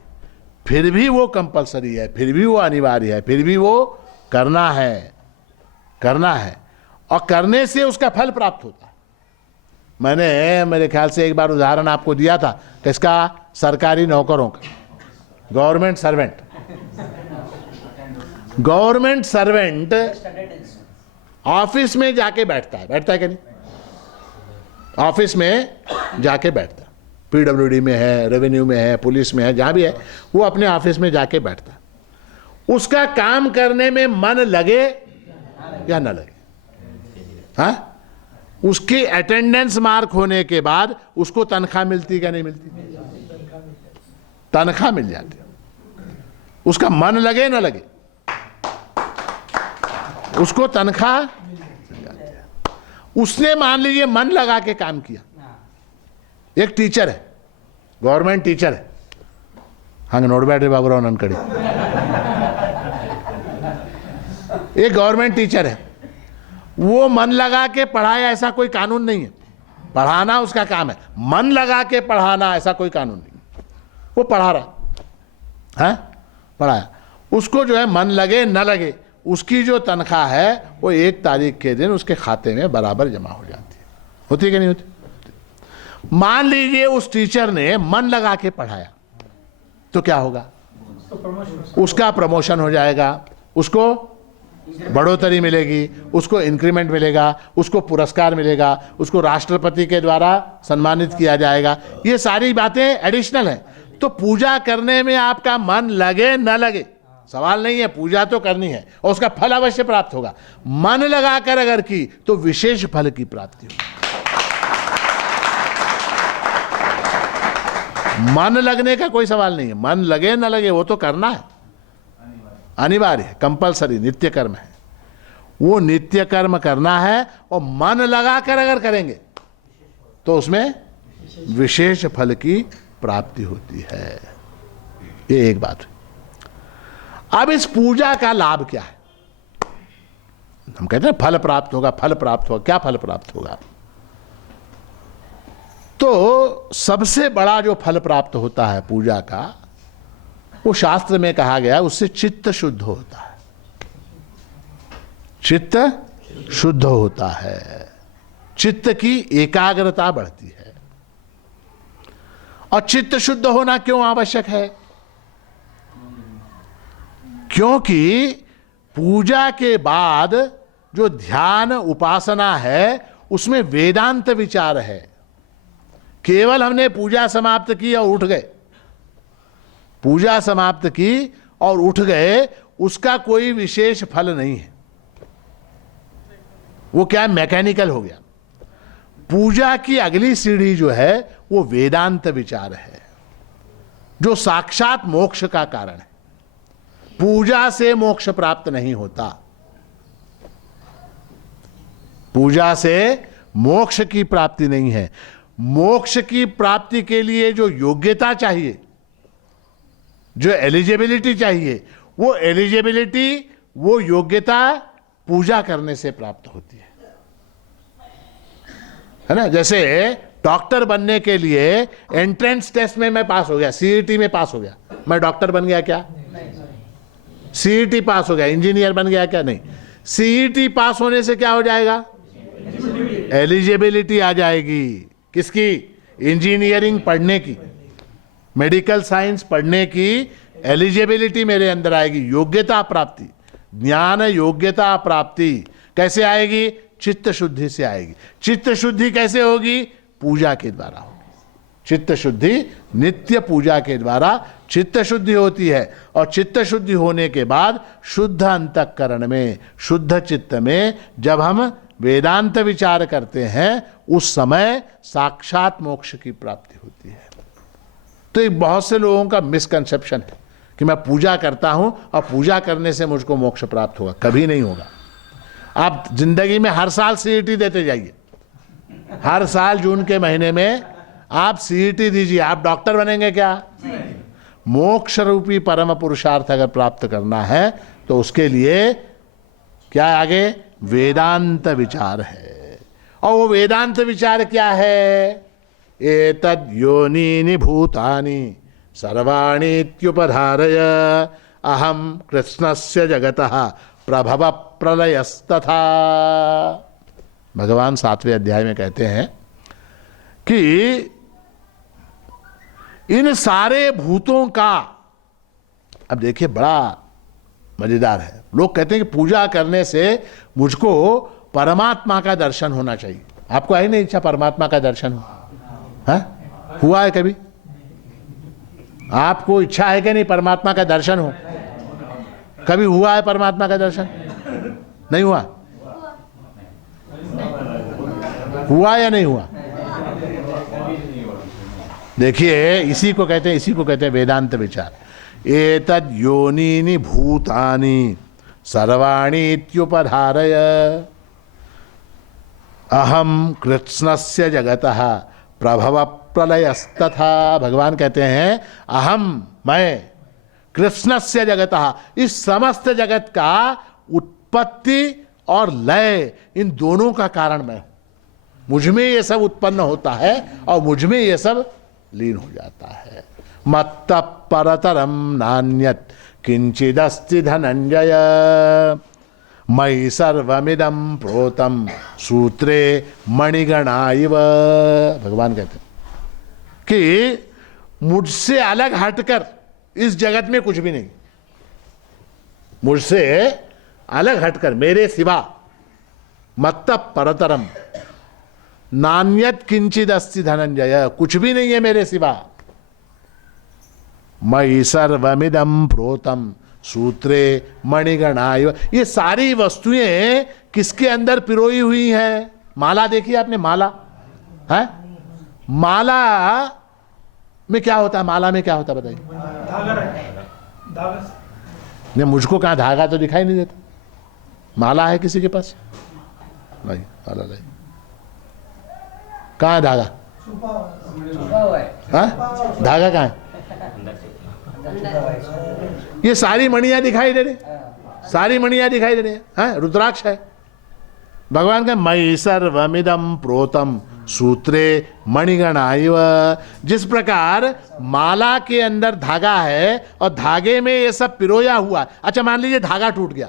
फिर भी वो कंपलसरी है, फिर भी वो अनिवार्य है, फिर भी वो करना है, और करने से उसका फल प्राप्त होता है। मैंने मेरे ख्याल से एक बार उदाहरण आपको दिया था किसका? सरकारी नौकरों का। गवर्नमेंट सर्वेंट ऑफिस में जाके बैठता है कि नहीं? ऑफिस में जाके बैठता है, पीडब्ल्यूडी में है, रेवेन्यू में है, पुलिस में है, जहां भी है, वो अपने ऑफिस में जाके बैठता है। उसका काम करने में मन लगे या न लगे, हाँ, उसकी अटेंडेंस मार्क होने के बाद उसको तनख्वाह मिलती क्या नहीं मिलती? तनख्वाह मिल जाती है, उसका मन लगे ना लगे, उसको तनख्वाह मिल जाती है। उसने मान लीजिए मन लगा के काम किया, एक टीचर है, गवर्नमेंट टीचर है, हंग नोट बैठे बाबूराव ननकड़ी, एक गवर्नमेंट टीचर है, वो मन लगा के पढ़ाए ऐसा कोई कानून नहीं है, पढ़ाना उसका काम है, मन लगा के पढ़ाना ऐसा कोई कानून नहीं, वो पढ़ा रहा है, पढ़ाया, उसको जो है मन लगे न लगे उसकी जो तनख्वाह है वो 1 तारीख के दिन उसके खाते में बराबर जमा हो जाती है, होती है कि नहीं होती? मान लीजिए उस टीचर ने मन लगा के पढ़ाया तो क्या होगा? उसका प्रमोशन हो जाएगा, उसको बढ़ोतरी मिलेगी, उसको इंक्रीमेंट मिलेगा, उसको पुरस्कार मिलेगा, उसको राष्ट्रपति के द्वारा सम्मानित किया जाएगा। ये सारी बातें एडिशनल हैं। तो पूजा करने में आपका मन लगे न लगे सवाल नहीं है, पूजा तो करनी है और उसका फल अवश्य प्राप्त होगा। मन लगाकर अगर की तो विशेष फल की प्राप्ति होगी। मन लगने का कोई सवाल नहीं है, मन लगे न लगे वो तो करना है, अनिवार्य है, कंपलसरी नित्य कर्म है, वो नित्य कर्म करना है और मन लगाकर अगर करेंगे तो उसमें विशेष फल की प्राप्ति होती है। ये एक बात है। अब इस पूजा का लाभ क्या है? हम कहते हैं फल प्राप्त होगा, फल प्राप्त होगा, क्या फल प्राप्त होगा? तो सबसे बड़ा जो फल प्राप्त होता है पूजा का, वो शास्त्र में कहा गया उससे चित्त शुद्ध होता है, चित्त शुद्ध होता है, चित्त की एकाग्रता बढ़ती है। और चित्त शुद्ध होना क्यों आवश्यक है? क्योंकि पूजा के बाद जो ध्यान उपासना है उसमें वेदांत विचार है। केवल हमने पूजा समाप्त की और उठ गए, पूजा समाप्त की और उठ गए, उसका कोई विशेष फल नहीं है, वो क्या मैकेनिकल हो गया। पूजा की अगली सीढ़ी जो है वो वेदांत विचार है, जो साक्षात मोक्ष का कारण है। पूजा से मोक्ष प्राप्त नहीं होता, पूजा से मोक्ष की प्राप्ति नहीं है। मोक्ष की प्राप्ति के लिए जो योग्यता चाहिए, जो एलिजिबिलिटी चाहिए, वो एलिजिबिलिटी, वो योग्यता पूजा करने से प्राप्त होती है ना। जैसे डॉक्टर बनने के लिए एंट्रेंस टेस्ट में मैं पास हो गया, सीईटी में पास हो गया, मैं डॉक्टर बन गया क्या? सीईटी पास हो गया, इंजीनियर बन गया क्या? नहीं। सीईटी पास होने से क्या हो जाएगा? एलिजिबिलिटी आ जाएगी। किसकी? इंजीनियरिंग पढ़ने की, मेडिकल साइंस पढ़ने की एलिजिबिलिटी मेरे अंदर आएगी, योग्यता प्राप्ति, ज्ञान योग्यता प्राप्ति कैसे आएगी? चित्त शुद्धि से आएगी। चित्त शुद्धि कैसे होगी? पूजा के द्वारा होगी। चित्त शुद्धि नित्य पूजा के द्वारा चित्त शुद्धि होती है, और चित्त शुद्धि होने के बाद शुद्ध अंतःकरण में, शुद्ध चित्त में जब हम वेदांत विचार करते हैं, उस समय साक्षात मोक्ष की प्राप्ति होती है। तो एक बहुत से लोगों का मिसकंसेप्शन है कि मैं पूजा करता हूं और पूजा करने से मुझको मोक्ष प्राप्त होगा। कभी नहीं होगा। आप जिंदगी में हर साल सीईटी देते जाइए, हर साल जून के महीने में आप सीईटी दीजिए, आप डॉक्टर बनेंगे क्या? मोक्ष रूपी परम पुरुषार्थ अगर प्राप्त करना है तो उसके लिए क्या आगे? वेदांत विचार है। और वो वेदांत विचार क्या है? एतद् योनीनि भूतानि सर्वाणीत्युपधारय अहम कृष्णस्य जगतः प्रभव प्रलयस्तथा। भगवान 7वें अध्याय में कहते हैं कि इन सारे भूतों का, अब देखिए बड़ा मजेदार है, लोग कहते हैं कि पूजा करने से मुझको परमात्मा का दर्शन होना चाहिए। आपको है नहीं इच्छा परमात्मा का दर्शन हो? है? हुआ है कभी? आपको इच्छा है कि नहीं परमात्मा का दर्शन हो? कभी हुआ है परमात्मा का दर्शन? नहीं हुआ? हुआ या नहीं हुआ? देखिए इसी को कहते हैं वेदांत विचार। एतद् योनीनि भूतानि सर्वाणि इत्युपधारय अहम कृत्स्नस्य जगतः प्रभव प्रलयस्तथा। भगवान कहते हैं अहम, मैं, कृत्स्नस्य जगतः, इस समस्त जगत का उत्पत्ति और लय, इन दोनों का कारण मैं हूं। मुझ में ये सब उत्पन्न होता है और मुझ में ये सब लीन हो जाता है। मत्तः परतरम नान्यत् किंचिदस्ति धनंजय मयि सर्वमिदं प्रोतम सूत्रे मणिगणा इव। भगवान कहते हैं कि मुझसे अलग हटकर इस जगत में कुछ भी नहीं, मुझसे अलग हटकर, मेरे सिवा, मत्तः परतरम नान्यत् किंचिदस्ति धनंजय, कुछ भी नहीं है मेरे सिवा। मयि सर्वमिदं प्रोतम सूत्रे मणिगणा इव। ये सारी वस्तुएं किसके अंदर पिरोई हुई हैं? माला देखिए आपने, माला है, माला में क्या होता है? माला में क्या होता है बताइए? नहीं, मुझको कहाँ धागा तो दिखाई नहीं देता। माला है किसी के पास? नहीं, माला नहीं। कहाँ है धागा? हाँ, धागा कहाँ है? ये सारी मणियां दिखाई दे रही, सारी मणियां दिखाई दे रही है, रुद्राक्ष है। भगवान का मयि सर्वमिदं प्रोतम सूत्रे मणिगणा इव। जिस प्रकार माला के अंदर धागा है और धागे में ये सब पिरोया हुआ है। अच्छा मान लीजिए धागा टूट गया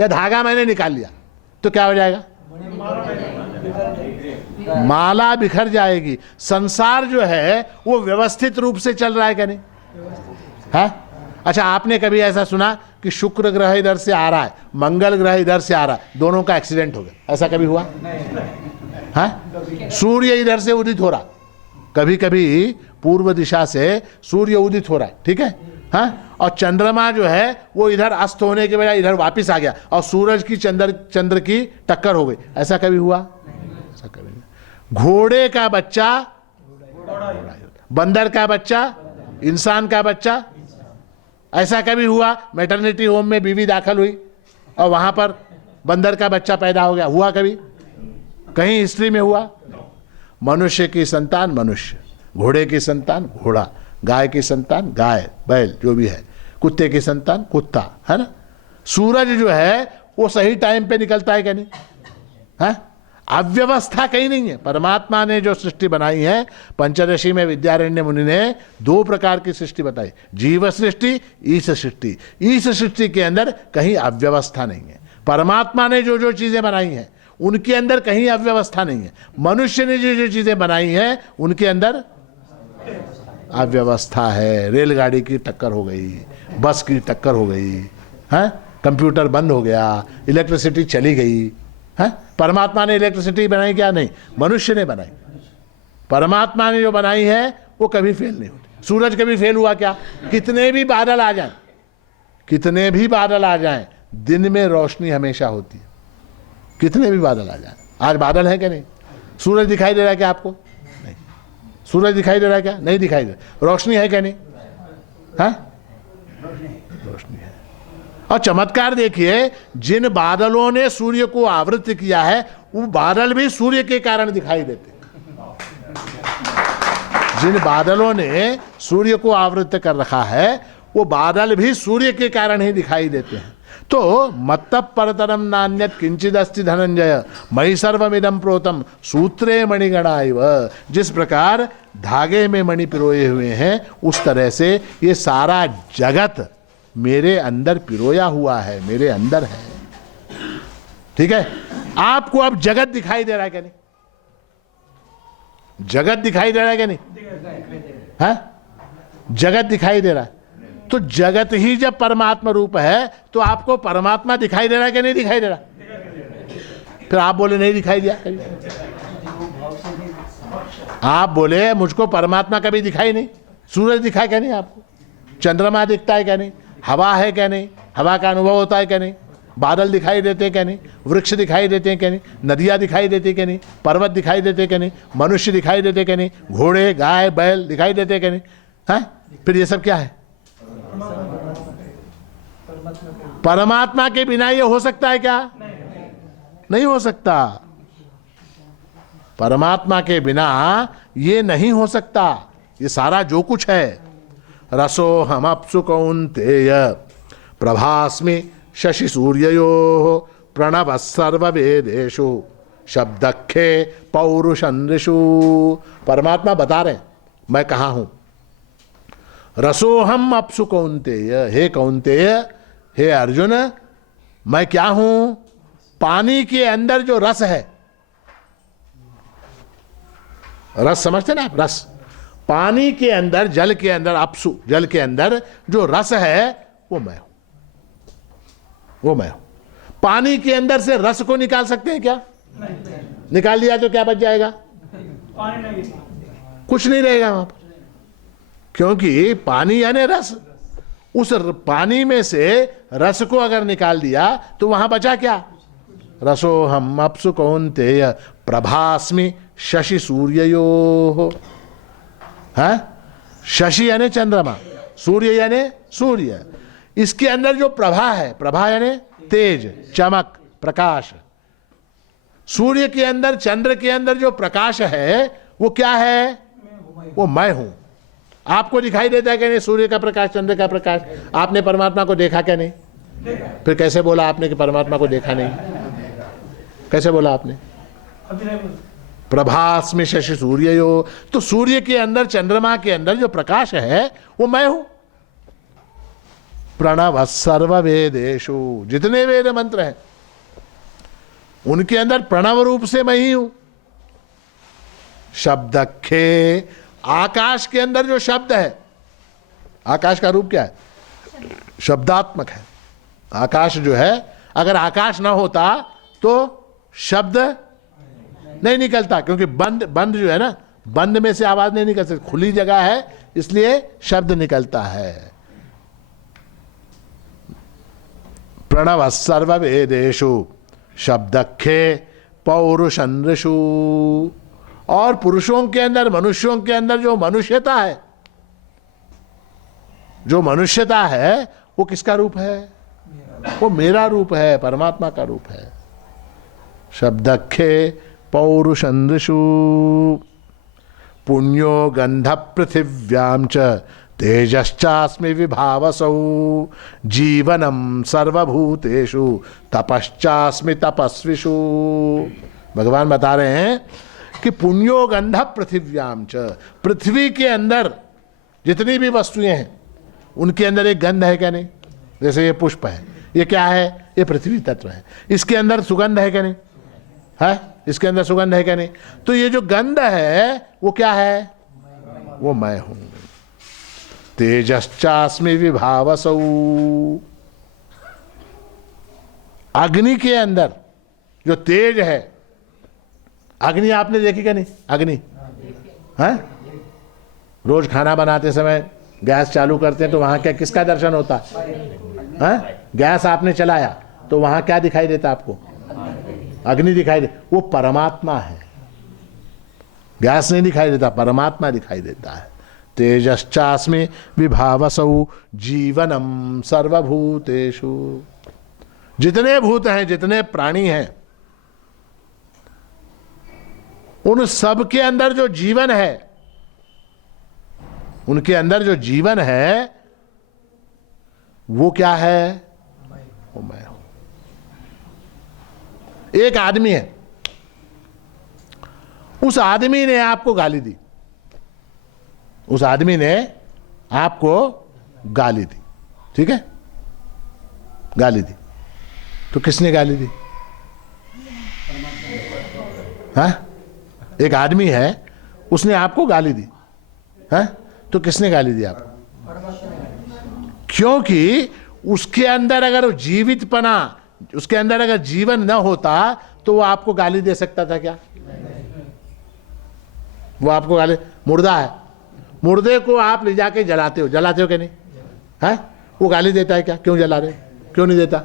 या धागा मैंने निकाल लिया तो क्या हो जाएगा? माला बिखर जाएगी। संसार जो है वो व्यवस्थित रूप से चल रहा है क्या नहीं? है? अच्छा आपने कभी ऐसा सुना कि शुक्र ग्रह इधर से आ रहा है, मंगल ग्रह इधर से आ रहा है, दोनों का एक्सीडेंट हो गया? ऐसा कभी हुआ? है? सूर्य इधर से उदित हो रहा, कभी कभी पूर्व दिशा से सूर्य उदित हो रहा है, ठीक है, हाँ, और चंद्रमा जो है वो इधर अस्त होने के बजाय इधर वापस आ गया और सूरज की चंद्र की टक्कर हो गई। ऐसा कभी हुआ? ऐसा कभी नहीं। घोड़े का बच्चा, बंदर का बच्चा, इंसान का बच्चा, ऐसा कभी हुआ? मैटरनिटी होम में बीवी दाखिल हुई और वहां पर बंदर का बच्चा पैदा हो गया, हुआ कभी? कहीं हिस्ट्री में हुआ? मनुष्य की संतान मनुष्य, घोड़े की संतान घोड़ा, गाय की संतान गाय, बैल जो भी है, कुत्ते की संतान कुत्ता, है ना? सूरज जो है वो सही टाइम पे निकलता है क्या नहीं? है? अव्यवस्था कहीं नहीं है। परमात्मा ने जो सृष्टि बनाई है, पंचदशी में विद्यारण्य मुनि ने दो प्रकार की सृष्टि बताई, जीव सृष्टि, ईश सृष्टि। ईश सृष्टि के अंदर कहीं अव्यवस्था नहीं है। परमात्मा ने जो जो चीजें बनाई हैं उनके अंदर कहीं अव्यवस्था नहीं है। मनुष्य ने जो जो चीजें बनाई हैं उनके अंदर अव्यवस्था है। रेलगाड़ी की टक्कर हो गई, बस की टक्कर हो गई, है, कंप्यूटर बंद हो गया, इलेक्ट्रिसिटी चली गई, है। परमात्मा ने इलेक्ट्रिसिटी बनाई क्या? नहीं, मनुष्य ने बनाई। परमात्मा ने जो बनाई है वो कभी फेल नहीं होती। सूरज कभी फेल हुआ क्या? कितने भी बादल आ जाएं, कितने भी बादल आ जाएं, दिन में रोशनी हमेशा होती है। कितने भी बादल आ जाएं। आज बादल है क्या नहीं? सूरज दिखाई दे रहा है क्या आपको? नहीं। सूरज दिखाई दे रहा है क्या? नहीं दिखाई दे रहा। रोशनी है क्या नहीं? है, रोशनी है। और चमत्कार देखिए, जिन बादलों ने सूर्य को आवृत किया है वो बादल भी सूर्य के कारण दिखाई देते। जिन बादलों ने सूर्य को आवृत कर रखा है वो बादल भी सूर्य के कारण ही दिखाई देते हैं। तो मत्तः परतरम नान्यत् किंचिदस्ति धनंजय मयि सर्वमिदं प्रोतम सूत्रे मणिगणा इव। जिस प्रकार धागे में मणि पिरोए हुए हैं उस तरह से ये सारा जगत मेरे अंदर पिरोया हुआ है, मेरे अंदर है, ठीक है। आपको अब जगत दिखाई दे रहा है क्या नहीं? जगत दिखाई दे रहा है क्या नहीं? है, जगत दिखाई दे रहा है। तो जगत ही जब परमात्मा रूप है तो आपको परमात्मा दिखाई दे रहा है कि नहीं दिखाई दे रहा? फिर आप बोले नहीं दिखाई दिया कभी। आप बोले मुझको परमात्मा कभी दिखाई नहीं। सूरज दिखा क्या नहीं आपको? चंद्रमा दिखता है क्या नहीं? हवा है क्या नहीं? हवा का अनुभव होता है क्या नहीं? बादल दिखाई देते हैं क्या नहीं, वृक्ष दिखाई देते हैं क्या नहीं, नदियाँ दिखाई देती हैं क्या नहीं, पर्वत दिखाई देते हैं क्या नहीं, मनुष्य दिखाई देते हैं क्या नहीं, घोड़े गाय बैल दिखाई देते हैं क्या नहीं, हैं? फिर ये सब क्या है? परमात्मा के बिना ये हो सकता है क्या? नहीं हो सकता। परमात्मा के बिना ये नहीं हो सकता। ये सारा जो कुछ है, रसो हम अप्सु कौन्तेय प्रभास्मि शशि सूर्ययो प्रणव सर्ववेदेषु शब्दखे पौरुषन्ऋषु। परमात्मा बता रहे हैं मैं कहाँ हूं। रसोहम अप्सु कौन्तेय, हे कौन्तेय, हे अर्जुन, मैं क्या हूं? पानी के अंदर जो रस है, रस समझते ना आप? रस पानी के अंदर, जल के अंदर, अप्सु जल के अंदर जो रस है वो मैं हूं, वो मैं हूं। पानी के अंदर से रस को निकाल सकते हैं क्या? निकाल दिया तो क्या बच जाएगा? कुछ नहीं रहेगा वहां पर, क्योंकि पानी यानी रस। उस पानी में से रस को अगर निकाल दिया तो वहां बचा क्या? रसो हम अप्सु कौन्तेय प्रभास्मि शशि सूर्ययो। है शशि यानी चंद्रमा, सूर्य यानी सूर्य। इसके अंदर जो प्रभा है, प्रभा यानी तेज, चमक, प्रकाश। सूर्य के अंदर, चंद्र के अंदर जो प्रकाश है वो क्या है? वो मैं हूं। आपको दिखाई देता है क्या नहीं? सूर्य का प्रकाश, चंद्र का प्रकाश। आपने परमात्मा को देखा क्या नहीं? फिर कैसे बोला आपने कि परमात्मा को देखा नहीं? कैसे बोला आपने? प्रभास्मि शशि सूर्ययो। तो सूर्य के अंदर, चंद्रमा के अंदर जो प्रकाश है वो मैं हूं। प्रणव सर्व वेदेषु, जितने वेद मंत्र हैं उनके अंदर प्रणव रूप से मैं ही हूं। शब्दखे, आकाश के अंदर जो शब्द है, आकाश का रूप क्या है? शब्दात्मक है। आकाश जो है, अगर आकाश ना होता तो शब्द नहीं निकलता, क्योंकि बंद जो है ना, बंद में से आवाज नहीं निकल सकती। खुली जगह है इसलिए शब्द निकलता है। प्रणव सर्व वेदेषु शब्दखे पौरुषन्ऋषु। और पुरुषों के अंदर, मनुष्यों के अंदर जो मनुष्यता है, जो मनुष्यता है वो किसका रूप है? वो मेरा रूप है, परमात्मा का रूप है। शब्दखे पौरुषन्ऋषु पुण्यो गंध पृथिव्याम च तेजश्चास्मि विभावसौ जीवनम सर्वभूतेषु तपश्चास्मि तपस्विषु। भगवान बता रहे हैं कि पुण्यो गंध पृथिव्याम च, पृथ्वी के अंदर जितनी भी वस्तुएं हैं उनके अंदर एक गंध है क्या नहीं? जैसे ये पुष्प है, ये क्या है? ये पृथ्वी तत्व है। इसके अंदर सुगंध है क्या नहीं? है, इसके अंदर सुगंध है क्या नहीं? तो ये जो गंध है वो क्या है? वो मैं हूं। तेजश्चास्मि विभावसौ। अग्नि के अंदर जो तेज है, अग्नि आपने देखी क्या नहीं? अग्नि है, रोज खाना बनाते समय गैस चालू करते हैं तो वहां क्या, किसका दर्शन होता है? गैस आपने चलाया तो वहां क्या दिखाई देता आपको? अग्नि दिखाई दे। वो परमात्मा है, गैस नहीं दिखाई देता, परमात्मा दिखाई देता है। तेजश्चास्मि विभावसौ जीवनम सर्वभूतेषु। जितने भूत हैं, जितने प्राणी हैं, उन सब के अंदर जो जीवन है, उनके अंदर जो जीवन है वो क्या है? वो मैं हूं। एक आदमी है, उस आदमी ने आपको गाली दी, उस आदमी ने आपको गाली दी, ठीक है? गाली दी तो किसने गाली दी? हाँ? एक आदमी है, उसने आपको गाली दी, हाँ? तो किसने गाली दी आपको? क्योंकि उसके अंदर अगर जीवितपना, उसके अंदर अगर जीवन न होता तो वो आपको गाली दे सकता था क्या? वो आपको गाली, मुर्दा है, मुर्दे को आप ले जाके जलाते हो क्या नहीं? है, वो गाली देता है क्या? क्यों जला रहे? क्यों नहीं देता?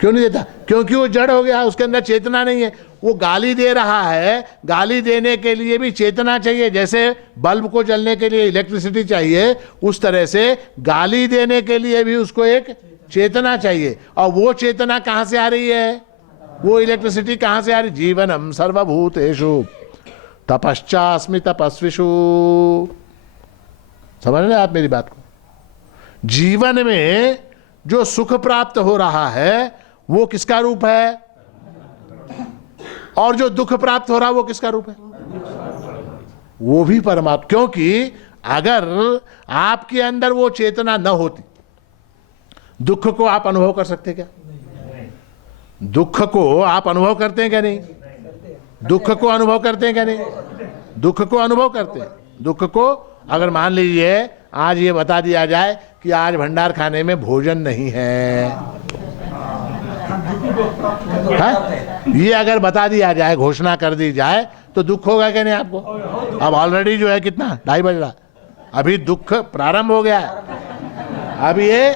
क्यों नहीं देता? क्योंकि वो जड़ हो गया, उसके अंदर चेतना नहीं है। वो गाली दे रहा है, गाली देने के लिए भी चेतना चाहिए। जैसे बल्ब को जलने के लिए इलेक्ट्रिसिटी चाहिए, उस तरह से गाली देने के लिए भी उसको एक चेतना चाहिए। और वो चेतना कहां से आ रही है? वो इलेक्ट्रिसिटी कहां से आ रही? जीवनम सर्वभूतेषु तपश्चास्मि तपस्विषु। समझ रहे आप मेरी बात को? जीवन में जो सुख प्राप्त हो रहा है वो किसका रूप है? और जो दुख प्राप्त हो रहा है वो किसका रूप है? वो भी परमात्मा। क्योंकि अगर आपके अंदर वो चेतना न होती, दुख को आप अनुभव कर सकते क्या? दुख को आप अनुभव करते हैं क्या? नहीं। दुख को अनुभव करते हैं क्या? नहीं। दुख को अनुभव करते हैं। दुख को अगर मान लीजिए आज ये बता दिया जाए कि आज भंडार खाने में भोजन नहीं है, ये अगर बता दिया जाए, घोषणा कर दी जाए, तो दुख होगा क्या नहीं आपको? अब ऑलरेडी जो है कितना 2:30 बज रहा, अभी दुख प्रारंभ हो गया है। अब ये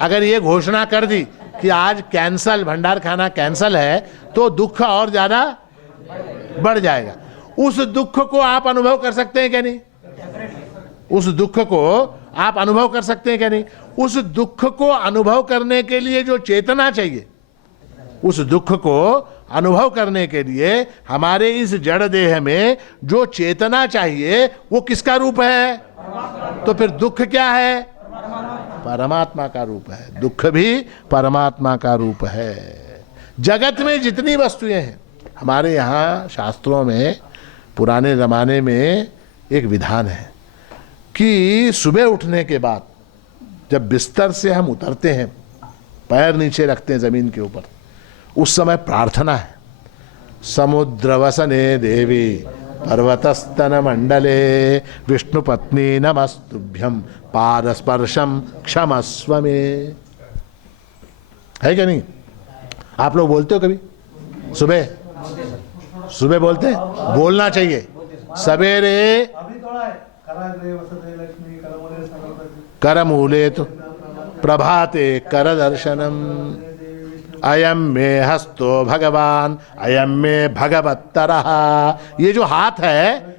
अगर ये घोषणा कर दी कि आज कैंसल, भंडार खाना कैंसल है, तो दुख और ज्यादा बढ़ जाएगा। उस दुख को आप अनुभव कर सकते हैं क्या? नहीं। उस दुख को आप अनुभव कर सकते हैं क्या? नहीं। उस दुख को अनुभव करने के लिए जो चेतना चाहिए, उस दुख को अनुभव करने के लिए हमारे इस जड़ देह में जो चेतना चाहिए वो किसका रूप है? तो फिर दुख क्या है? परमात्मा का रूप है। दुख भी परमात्मा का रूप है। जगत में जितनी वस्तुएं हैं, हमारे यहाँ शास्त्रों में पुराने जमाने में एक विधान है कि सुबह उठने के बाद जब बिस्तर से हम उतरते हैं, पैर नीचे रखते हैं जमीन के ऊपर, उस समय प्रार्थना है, समुद्र वसने देवी पर्वतस्तन मंडले विष्णु पत्नी नमस्तुभ्यम पाद स्पर्शम क्षमस्व में। है क्या नहीं? आप लोग बोलते हो कभी? सुबह सुबह बोलते हैं? बोलना चाहिए। सवेरे करमूले तो प्रभाते कर दर्शनम अयम में हस्तो भगवान अयम में भगवत्तरः। ये जो हाथ है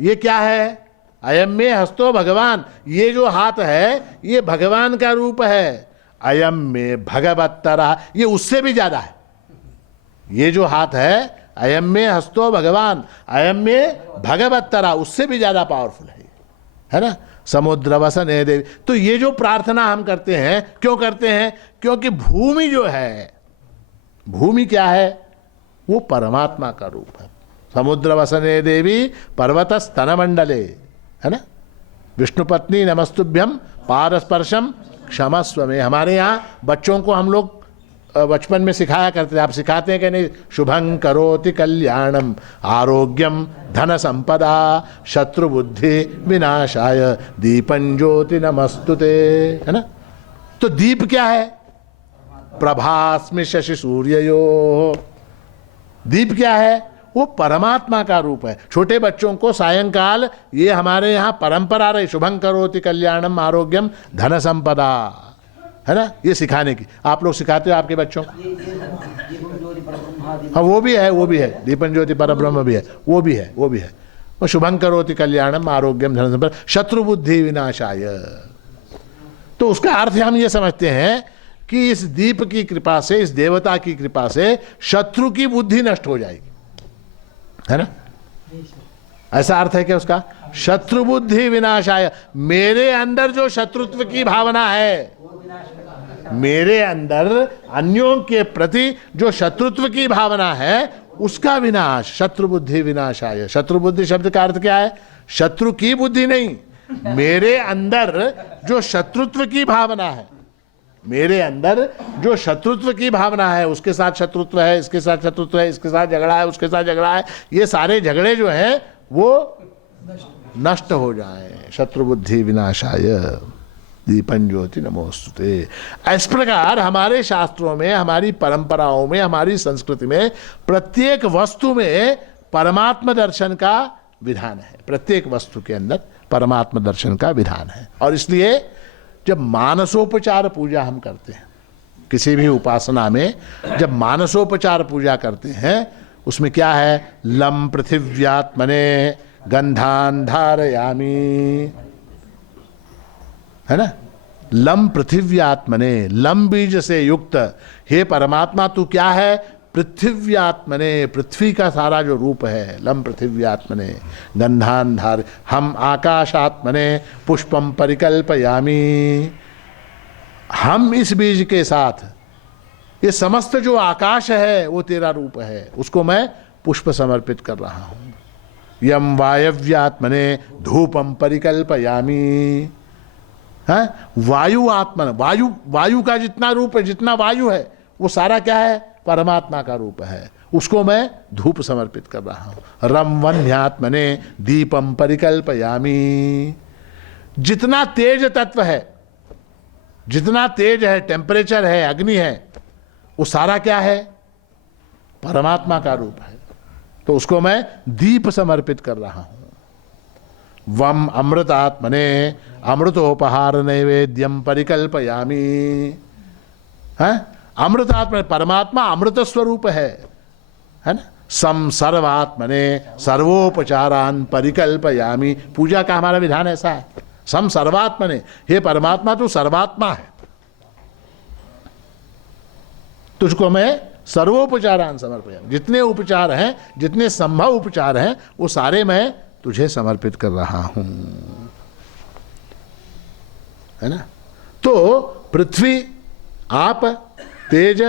ये क्या है? अयम में हस्तो भगवान। ये जो हाथ है ये भगवान का रूप है। अयम में भगवत्तरः, ये उससे भी ज्यादा है। ये जो हाथ है अयम में हस्तो भगवान अयम में भगवत्तरः, उससे भी ज्यादा पावरफुल है ना? समुद्र वसने देवी। तो ये जो प्रार्थना हम करते हैं, क्यों करते हैं? क्योंकि भूमि जो है, भूमि क्या है? वो परमात्मा का रूप है। समुद्र वसने देवी पर्वत स्तन मंडले, है ना? विष्णु पत्नी नमस्तुभ्यम पाद स्पर्शम क्षमस्व में। हमारे यहाँ बच्चों को हम लोग बचपन में सिखाया करते थे। आप सिखाते हैं कि नहीं? शुभं करोति कल्याणम आरोग्यम धन संपदा शत्रु बुद्धि विनाशाय दीपं ज्योति नमस्तुते, है ना? तो दीप क्या है? प्रभास्मि शशि सूर्ययो। दीप क्या है? वो परमात्मा का रूप है। छोटे बच्चों को सायंकाल, ये हमारे यहाँ परंपरा रही, शुभं करोति कल्याणम आरोग्यम धन संपदा, है ना? ये सिखाने की। आप लोग सिखाते हो आपके बच्चों को? हाँ, वो भी है, वो भी है। दीपं ज्योति परब्रह्म भी है, वो भी है, वो भी है। वो शुभं करोति कल्याणम आरोग्यम धन संपदा शत्रु बुद्धि विनाशाय। तो उसका अर्थ हम ये समझते हैं कि इस दीप की कृपा से, इस देवता की कृपा से शत्रु की बुद्धि नष्ट हो जाएगी, है ना? ऐसा अर्थ है क्या उसका? शत्रु बुद्धि विनाशाय। मेरे अंदर जो शत्रुत्व की भावना है, मेरे अंदर अन्यों के प्रति जो शत्रुत्व की भावना है, उसका विनाश। शत्रु बुद्धि विनाशाय। शत्रु बुद्धि शब्द का अर्थ क्या है? शत्रु की बुद्धि नहीं, मेरे अंदर जो शत्रुत्व की भावना है, मेरे अंदर जो शत्रुत्व की भावना है, उसके साथ शत्रुत्व है, इसके साथ शत्रुत्व है, इसके साथ झगड़ा है, उसके साथ झगड़ा है, ये सारे झगड़े जो हैं वो नष्ट हो जाएं। शत्रु बुद्धि विनाशाय दीपं ज्योति नमोस्तुते। इस प्रकार हमारे शास्त्रों में, हमारी परंपराओं में, हमारी संस्कृति में प्रत्येक वस्तु में परमात्मा दर्शन का विधान है। प्रत्येक वस्तु के अंदर परमात्मा दर्शन का विधान है। और इसलिए जब मानसोपचार पूजा हम करते हैं, किसी भी उपासना में जब मानसोपचार पूजा करते हैं उसमें क्या है, लम पृथिव्यात्मने गंधान धारयामी, है ना। लम पृथिव्यात्मने, लम बीज से युक्त हे परमात्मा तू क्या है, पृथिव्यात्मने, पृथ्वी का सारा जो रूप है, लम पृथिव्यात्मने गंधान धार, हम आकाशात्मने पुष्पम परिकल्पयामी, हम इस बीज के साथ ये समस्त जो आकाश है वो तेरा रूप है, उसको मैं पुष्प समर्पित कर रहा हूं। यम वायव्यात्मने धूपम परिकल्पयामी, है वायु आत्मन, वायु का जितना रूप है, जितना वायु है वो सारा क्या है, परमात्मा का रूप है, उसको मैं धूप समर्पित कर रहा हूं। रम वन्यात्मने दीपम परिकल्पयामी, जितना तेज तत्व है, जितना तेज है, टेम्परेचर है, अग्नि है, वो सारा क्या है, परमात्मा का रूप है, तो उसको मैं दीप समर्पित कर रहा हूं। वम अमृतात्मने अमृतोपहार नैवेद्यम परिकल्पयामी, है अमृतात्मने, परमात्मा अमृत स्वरूप है ना। सम सर्वात्मने सर्वोपचारान परिकल्पयामी, पूजा का हमारा विधान ऐसा है, सम सर्वात्मने, हे परमात्मा तू सर्वात्मा है, तुझको मैं सर्वोपचारान समर्पयामी, जितने उपचार हैं, जितने संभव उपचार हैं वो सारे मैं तुझे समर्पित कर रहा हूं, है ना। तो पृथ्वी, आप, तेज,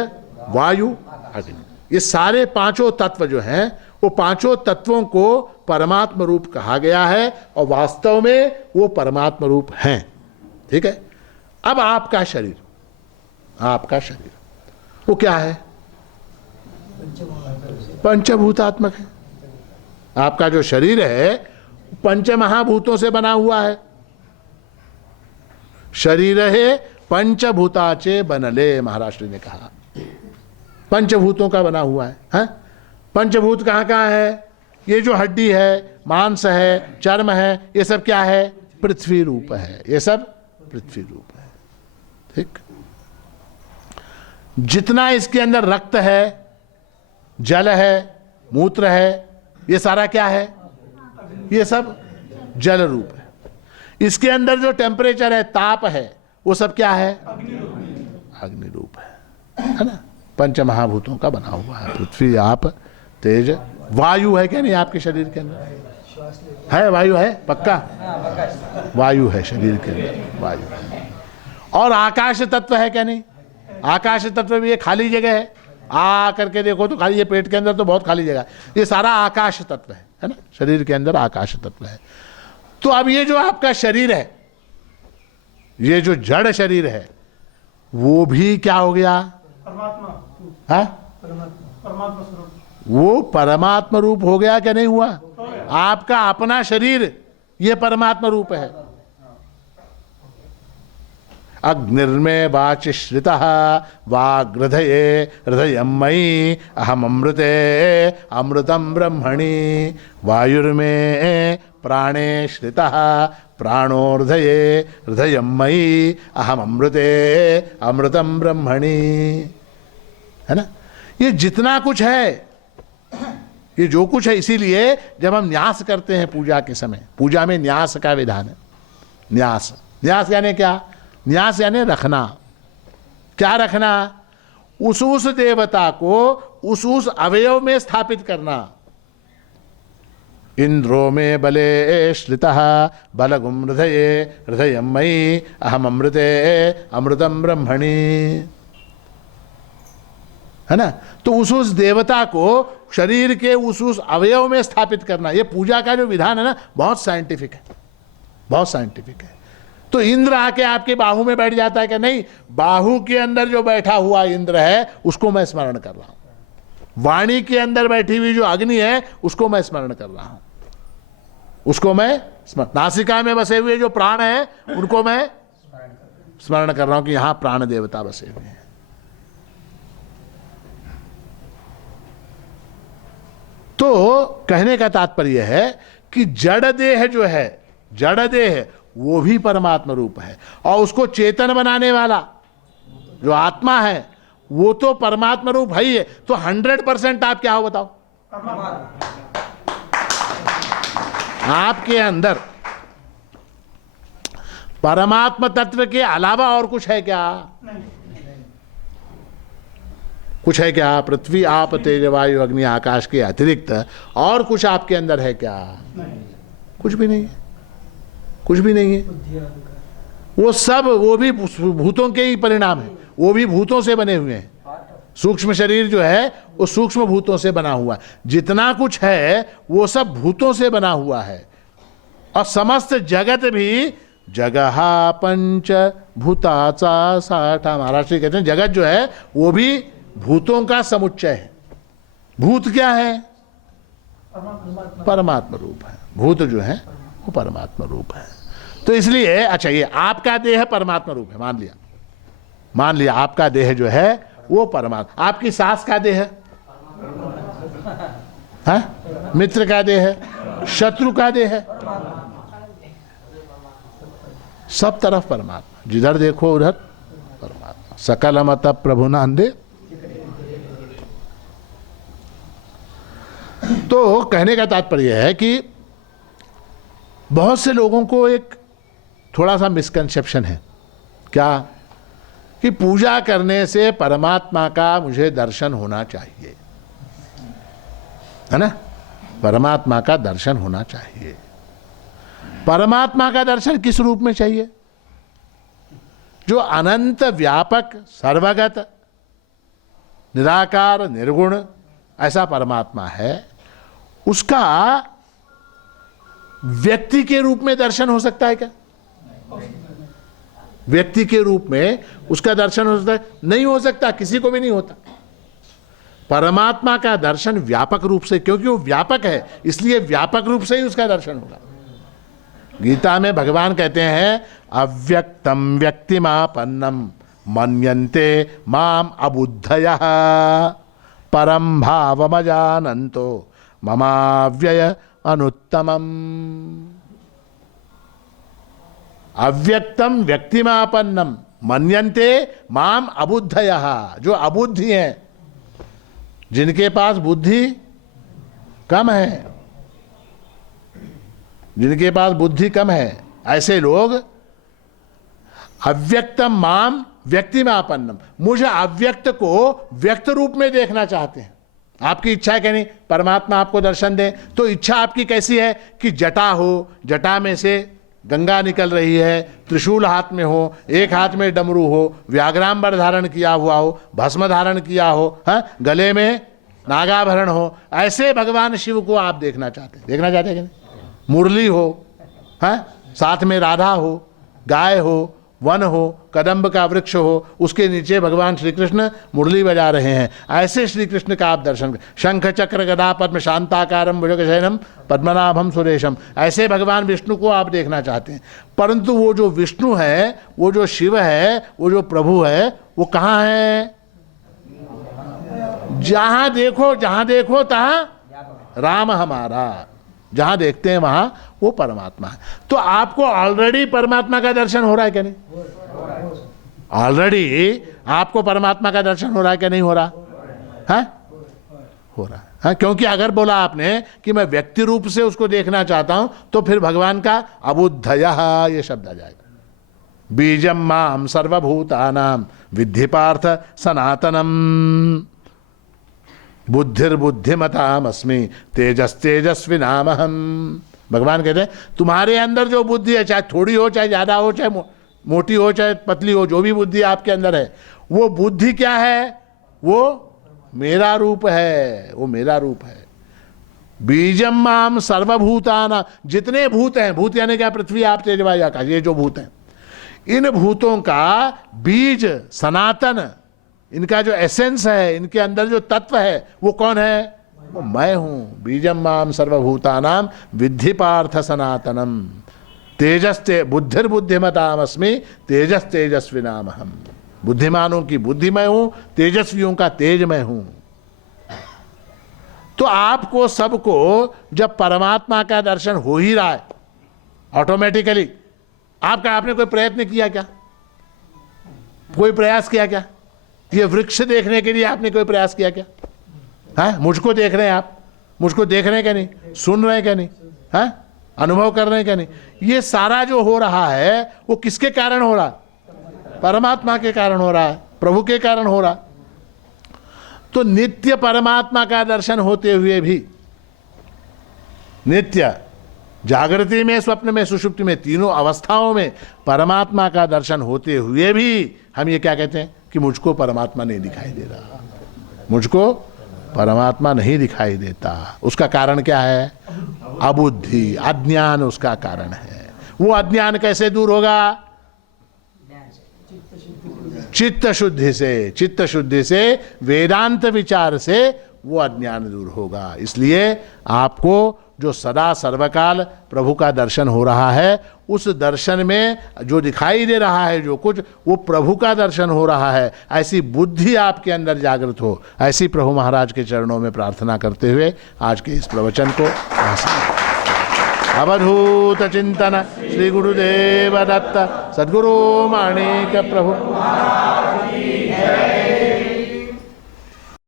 वायु, अग्नि, ये सारे पांचों तत्व जो हैं वो पांचों तत्वों को परमात्म रूप कहा गया है और वास्तव में वो परमात्म रूप हैं, ठीक है। अब आपका शरीर, आपका शरीर वो क्या है, पंचभूतात्मक है। आपका जो शरीर है पंचमहाभूतों से बना हुआ है। शरीर है पंचभूताचे बनले, महाराष्ट्र ने कहा, पंचभूतों का बना हुआ है, हा? पंचभूत कहाँ कहाँ है, ये जो हड्डी है, मांस है, चर्म है, ये सब क्या है, पृथ्वी रूप है, ये सब पृथ्वी रूप है, ठीक। जितना इसके अंदर रक्त है, जल है, मूत्र है, ये सारा क्या है, ये सब जल रूप है। इसके अंदर जो टेम्परेचर है, ताप है, वो सब क्या है, अग्नि रूप है ना। पंचमहाभूतों का बना हुआ है, पृथ्वी, आप, तेज, वायु है क्या नहीं आपके शरीर के अंदर, है वायु है, पक्का वायु है शरीर के अंदर, वायु है। और आकाश तत्व है क्या नहीं, आकाश तत्व भी ये खाली जगह है, आ करके देखो तो खाली, ये पेट के अंदर तो बहुत खाली जगह, ये सारा आकाश तत्व है ना, शरीर के अंदर आकाश तत्व है। तो अब ये जो आपका शरीर है, ये जो जड़ शरीर है, वो भी क्या हो गया, परमात्मा, है परमात्मा स्वरूप, वो परमात्मा रूप हो गया क्या नहीं हुआ। आपका अपना शरीर ये परमात्मा रूप है। अग्निर्मे वाचिश्रितः वाग्हृदये हृदयं मयि अहम अमृते अमृतं ब्रह्मणि, वायुर्मे प्राणे श्रितः प्राणोर्धये हृदयं मयि अहम अमृते अमृतं ब्रह्मणि, है ना। ये जितना कुछ है, ये जो कुछ है, इसीलिए जब हम न्यास करते हैं पूजा के समय, पूजा में न्यास का विधान है। न्यास, न्यास यानी क्या, न्यास यानी रखना। क्या रखना, उस देवता को उस अवयव में स्थापित करना। इंद्रो में बले श्रितः बलगुम हृदये हृदयं मयि अहम अमृते अमृतम ब्रह्मणि, है ना। तो उस देवता को शरीर के उस अवयव में स्थापित करना, ये पूजा का जो विधान है ना, बहुत साइंटिफिक है, बहुत साइंटिफिक है। तो इंद्र आके आपके बाहु में बैठ जाता है कि नहीं, बाहु के अंदर जो बैठा हुआ इंद्र है उसको मैं स्मरण कर रहा हूं। वाणी के अंदर बैठी हुई जो अग्नि है उसको मैं स्मरण कर रहा हूं, उसको मैं नासिका में बसे हुए जो प्राण है उनको मैं स्मरण कर रहा हूं कि यहां प्राण देवता बसे हुए हैं। तो कहने का तात्पर्य है कि जड़ देह जो है, जड़ देह वो भी परमात्मा रूप है, और उसको चेतन बनाने वाला जो आत्मा है वो तो परमात्मा रूप है ही है। तो 100% आप क्या हो बताओ? आपके अंदर परमात्मा तत्व के अलावा और कुछ है क्या? कुछ है क्या? पृथ्वी आप तेज वायु अग्नि आकाश के अतिरिक्त और कुछ आपके अंदर है क्या? कुछ भी नहीं है, कुछ भी नहीं है। वो सब, वो भी भूतों के ही परिणाम है, वो भी भूतों से बने हुए हैं। सूक्ष्म शरीर जो है वो सूक्ष्म भूतों से बना हुआ है। जितना कुछ है वो सब भूतों से बना हुआ है। और समस्त जगत भी जगह पंच भूताचा साठा, महाराष्ट्र कहते हैं जगत जो है वो भी भूतों का समुच्चय है। भूत क्या है? परमात्मा रूप है। भूत जो है वो परमात्मा रूप है। तो इसलिए अच्छा, ये आपका देह परमात्मा रूप है, मान लिया आपका देह जो है वो परमात्मा। आपकी सास का देह है, मित्र का देह है, शत्रु का देह है, सब तरफ परमात्मा। जिधर देखो उधर परमात्मा। सकल मत प्रभु नंदे। तो कहने का तात्पर्य है कि बहुत से लोगों को एक थोड़ा सा मिसकंसेप्शन है, क्या? कि पूजा करने से परमात्मा का मुझे दर्शन होना चाहिए, है ना? परमात्मा का दर्शन होना चाहिए। परमात्मा का दर्शन किस रूप में चाहिए? जो अनंत व्यापक सर्वगत निराकार निर्गुण ऐसा परमात्मा है, उसका व्यक्ति के रूप में दर्शन हो सकता है क्या? व्यक्ति के रूप में उसका दर्शन हो सकता है? नहीं हो सकता, किसी को भी नहीं होता। परमात्मा का दर्शन व्यापक रूप से, क्योंकि वो व्यापक है इसलिए व्यापक रूप से ही उसका दर्शन होगा। गीता में भगवान कहते हैं अव्यक्तम व्यक्तिमापन्नम मन्यन्ते माम अबुद्धयः परम भावमजानन्तो ममाव्यय अनुत्तमम। अव्यक्तम व्यक्तिमापन्नम मन्यन्ते माम अबुद्धयः, जो अबुद्धि हैं, जिनके पास बुद्धि कम है, जिनके पास बुद्धि कम है, ऐसे लोग अव्यक्तम माम व्यक्तिमापन्नम, मुझे अव्यक्त को व्यक्त रूप में देखना चाहते हैं। आपकी इच्छा है कि नहीं परमात्मा आपको दर्शन दे? तो इच्छा आपकी कैसी है कि जटा हो, जटा में से गंगा निकल रही है, त्रिशूल हाथ में हो, एक हाथ में डमरू हो, व्याघ्रांबर धारण किया हुआ हो, भस्म धारण किया हो, गले में नागाभरण हो, ऐसे भगवान शिव को आप देखना चाहते हैं? देखना चाहते हैं कि नहीं? मुरली हो, साथ में राधा हो, गाय हो, वन हो, कदम्ब का वृक्ष हो, उसके नीचे भगवान श्री कृष्ण मुरली बजा रहे हैं, ऐसे श्री कृष्ण का आप दर्शन। शंख चक्र गदा पद्म शांताकारम भुजगशयनम पद्मनाभम सुरेशम, ऐसे भगवान विष्णु को आप देखना चाहते हैं। परंतु वो जो विष्णु है, वो जो शिव है, वो जो प्रभु है, वो कहाँ है? जहां देखो तहां राम हमारा, जहां देखते हैं वहां वो परमात्मा है। तो आपको ऑलरेडी परमात्मा का दर्शन हो रहा है क्या नहीं? ऑलरेडी आपको परमात्मा का दर्शन हो रहा है क्या नहीं हो रहा है? हो रहा है। क्योंकि अगर बोला आपने कि मैं व्यक्ति रूप से उसको देखना चाहता हूं, तो फिर भगवान का अबुद्धयः ये शब्द आ जाएगा। बीजम माम सर्वभूतानां विद्धि पार्थ सनातनम बुद्धिर्बुद्धिमतामस्मि तेजस्तेजस्विनामहम। भगवान कहते हैं तुम्हारे अंदर जो बुद्धि है, चाहे थोड़ी हो, चाहे ज्यादा हो, चाहे मोटी हो, चाहे पतली हो, जो भी बुद्धि आपके अंदर है, वो बुद्धि क्या है? वो मेरा रूप है, वो मेरा रूप है। बीजम माम सर्वभूताना, जितने भूत हैं, भूत यानी क्या? पृथ्वी आप तेज वायु आकाश, ये जो भूत हैं, इन भूतों का बीज सनातन, इनका जो एसेंस है, इनके अंदर जो तत्व है, वो कौन है? वो मैं हूं। बीजम माम सर्वभूतानां विद्धि पार्थ सनातनम तेजस्ते बुद्धिर्बुद्धिमतामस्मि तेजस तेजस्विनामहम। बुद्धिमानों की बुद्धि मैं हूं, तेजस्वियों का तेज मैं हूं। तो आपको सबको जब परमात्मा का दर्शन हो ही रहा है ऑटोमेटिकली, आपने कोई प्रयत्न किया क्या? कोई प्रयास किया क्या? ये वृक्ष देखने के लिए आपने कोई प्रयास किया क्या? है, मुझको देख रहे हैं आप, मुझको देख रहे हैं क्या नहीं, सुन रहे हैं क्या नहीं, है, अनुभव कर रहे हैं क्या नहीं? ये सारा जो हो रहा है वो किसके कारण हो रहा है? परमात्मा के कारण हो रहा है, प्रभु के कारण हो रहा। तो नित्य परमात्मा का दर्शन होते हुए भी, नित्य जागृति में, स्वप्न में, सुषुप्ति में, तीनों अवस्थाओं में परमात्मा का दर्शन होते हुए भी हम ये क्या कहते हैं कि मुझको परमात्मा नहीं दिखाई दे रहा, मुझको परमात्मा नहीं दिखाई देता। उसका कारण क्या है? अबुद्धि, अज्ञान उसका कारण है। वो अज्ञान कैसे दूर होगा? चित्त शुद्धि से, चित्त शुद्धि से, वेदांत विचार से वो अज्ञान दूर होगा। इसलिए आपको जो सदा सर्वकाल प्रभु का दर्शन हो रहा है, उस दर्शन में जो दिखाई दे रहा है जो कुछ, वो प्रभु का दर्शन हो रहा है, ऐसी बुद्धि आपके अंदर जागृत हो, ऐसी प्रभु महाराज के चरणों में प्रार्थना करते हुए आज के इस प्रवचन को अवधूत चिंतन श्री गुरुदेव दत्त सद्गुरु माणिक प्रभु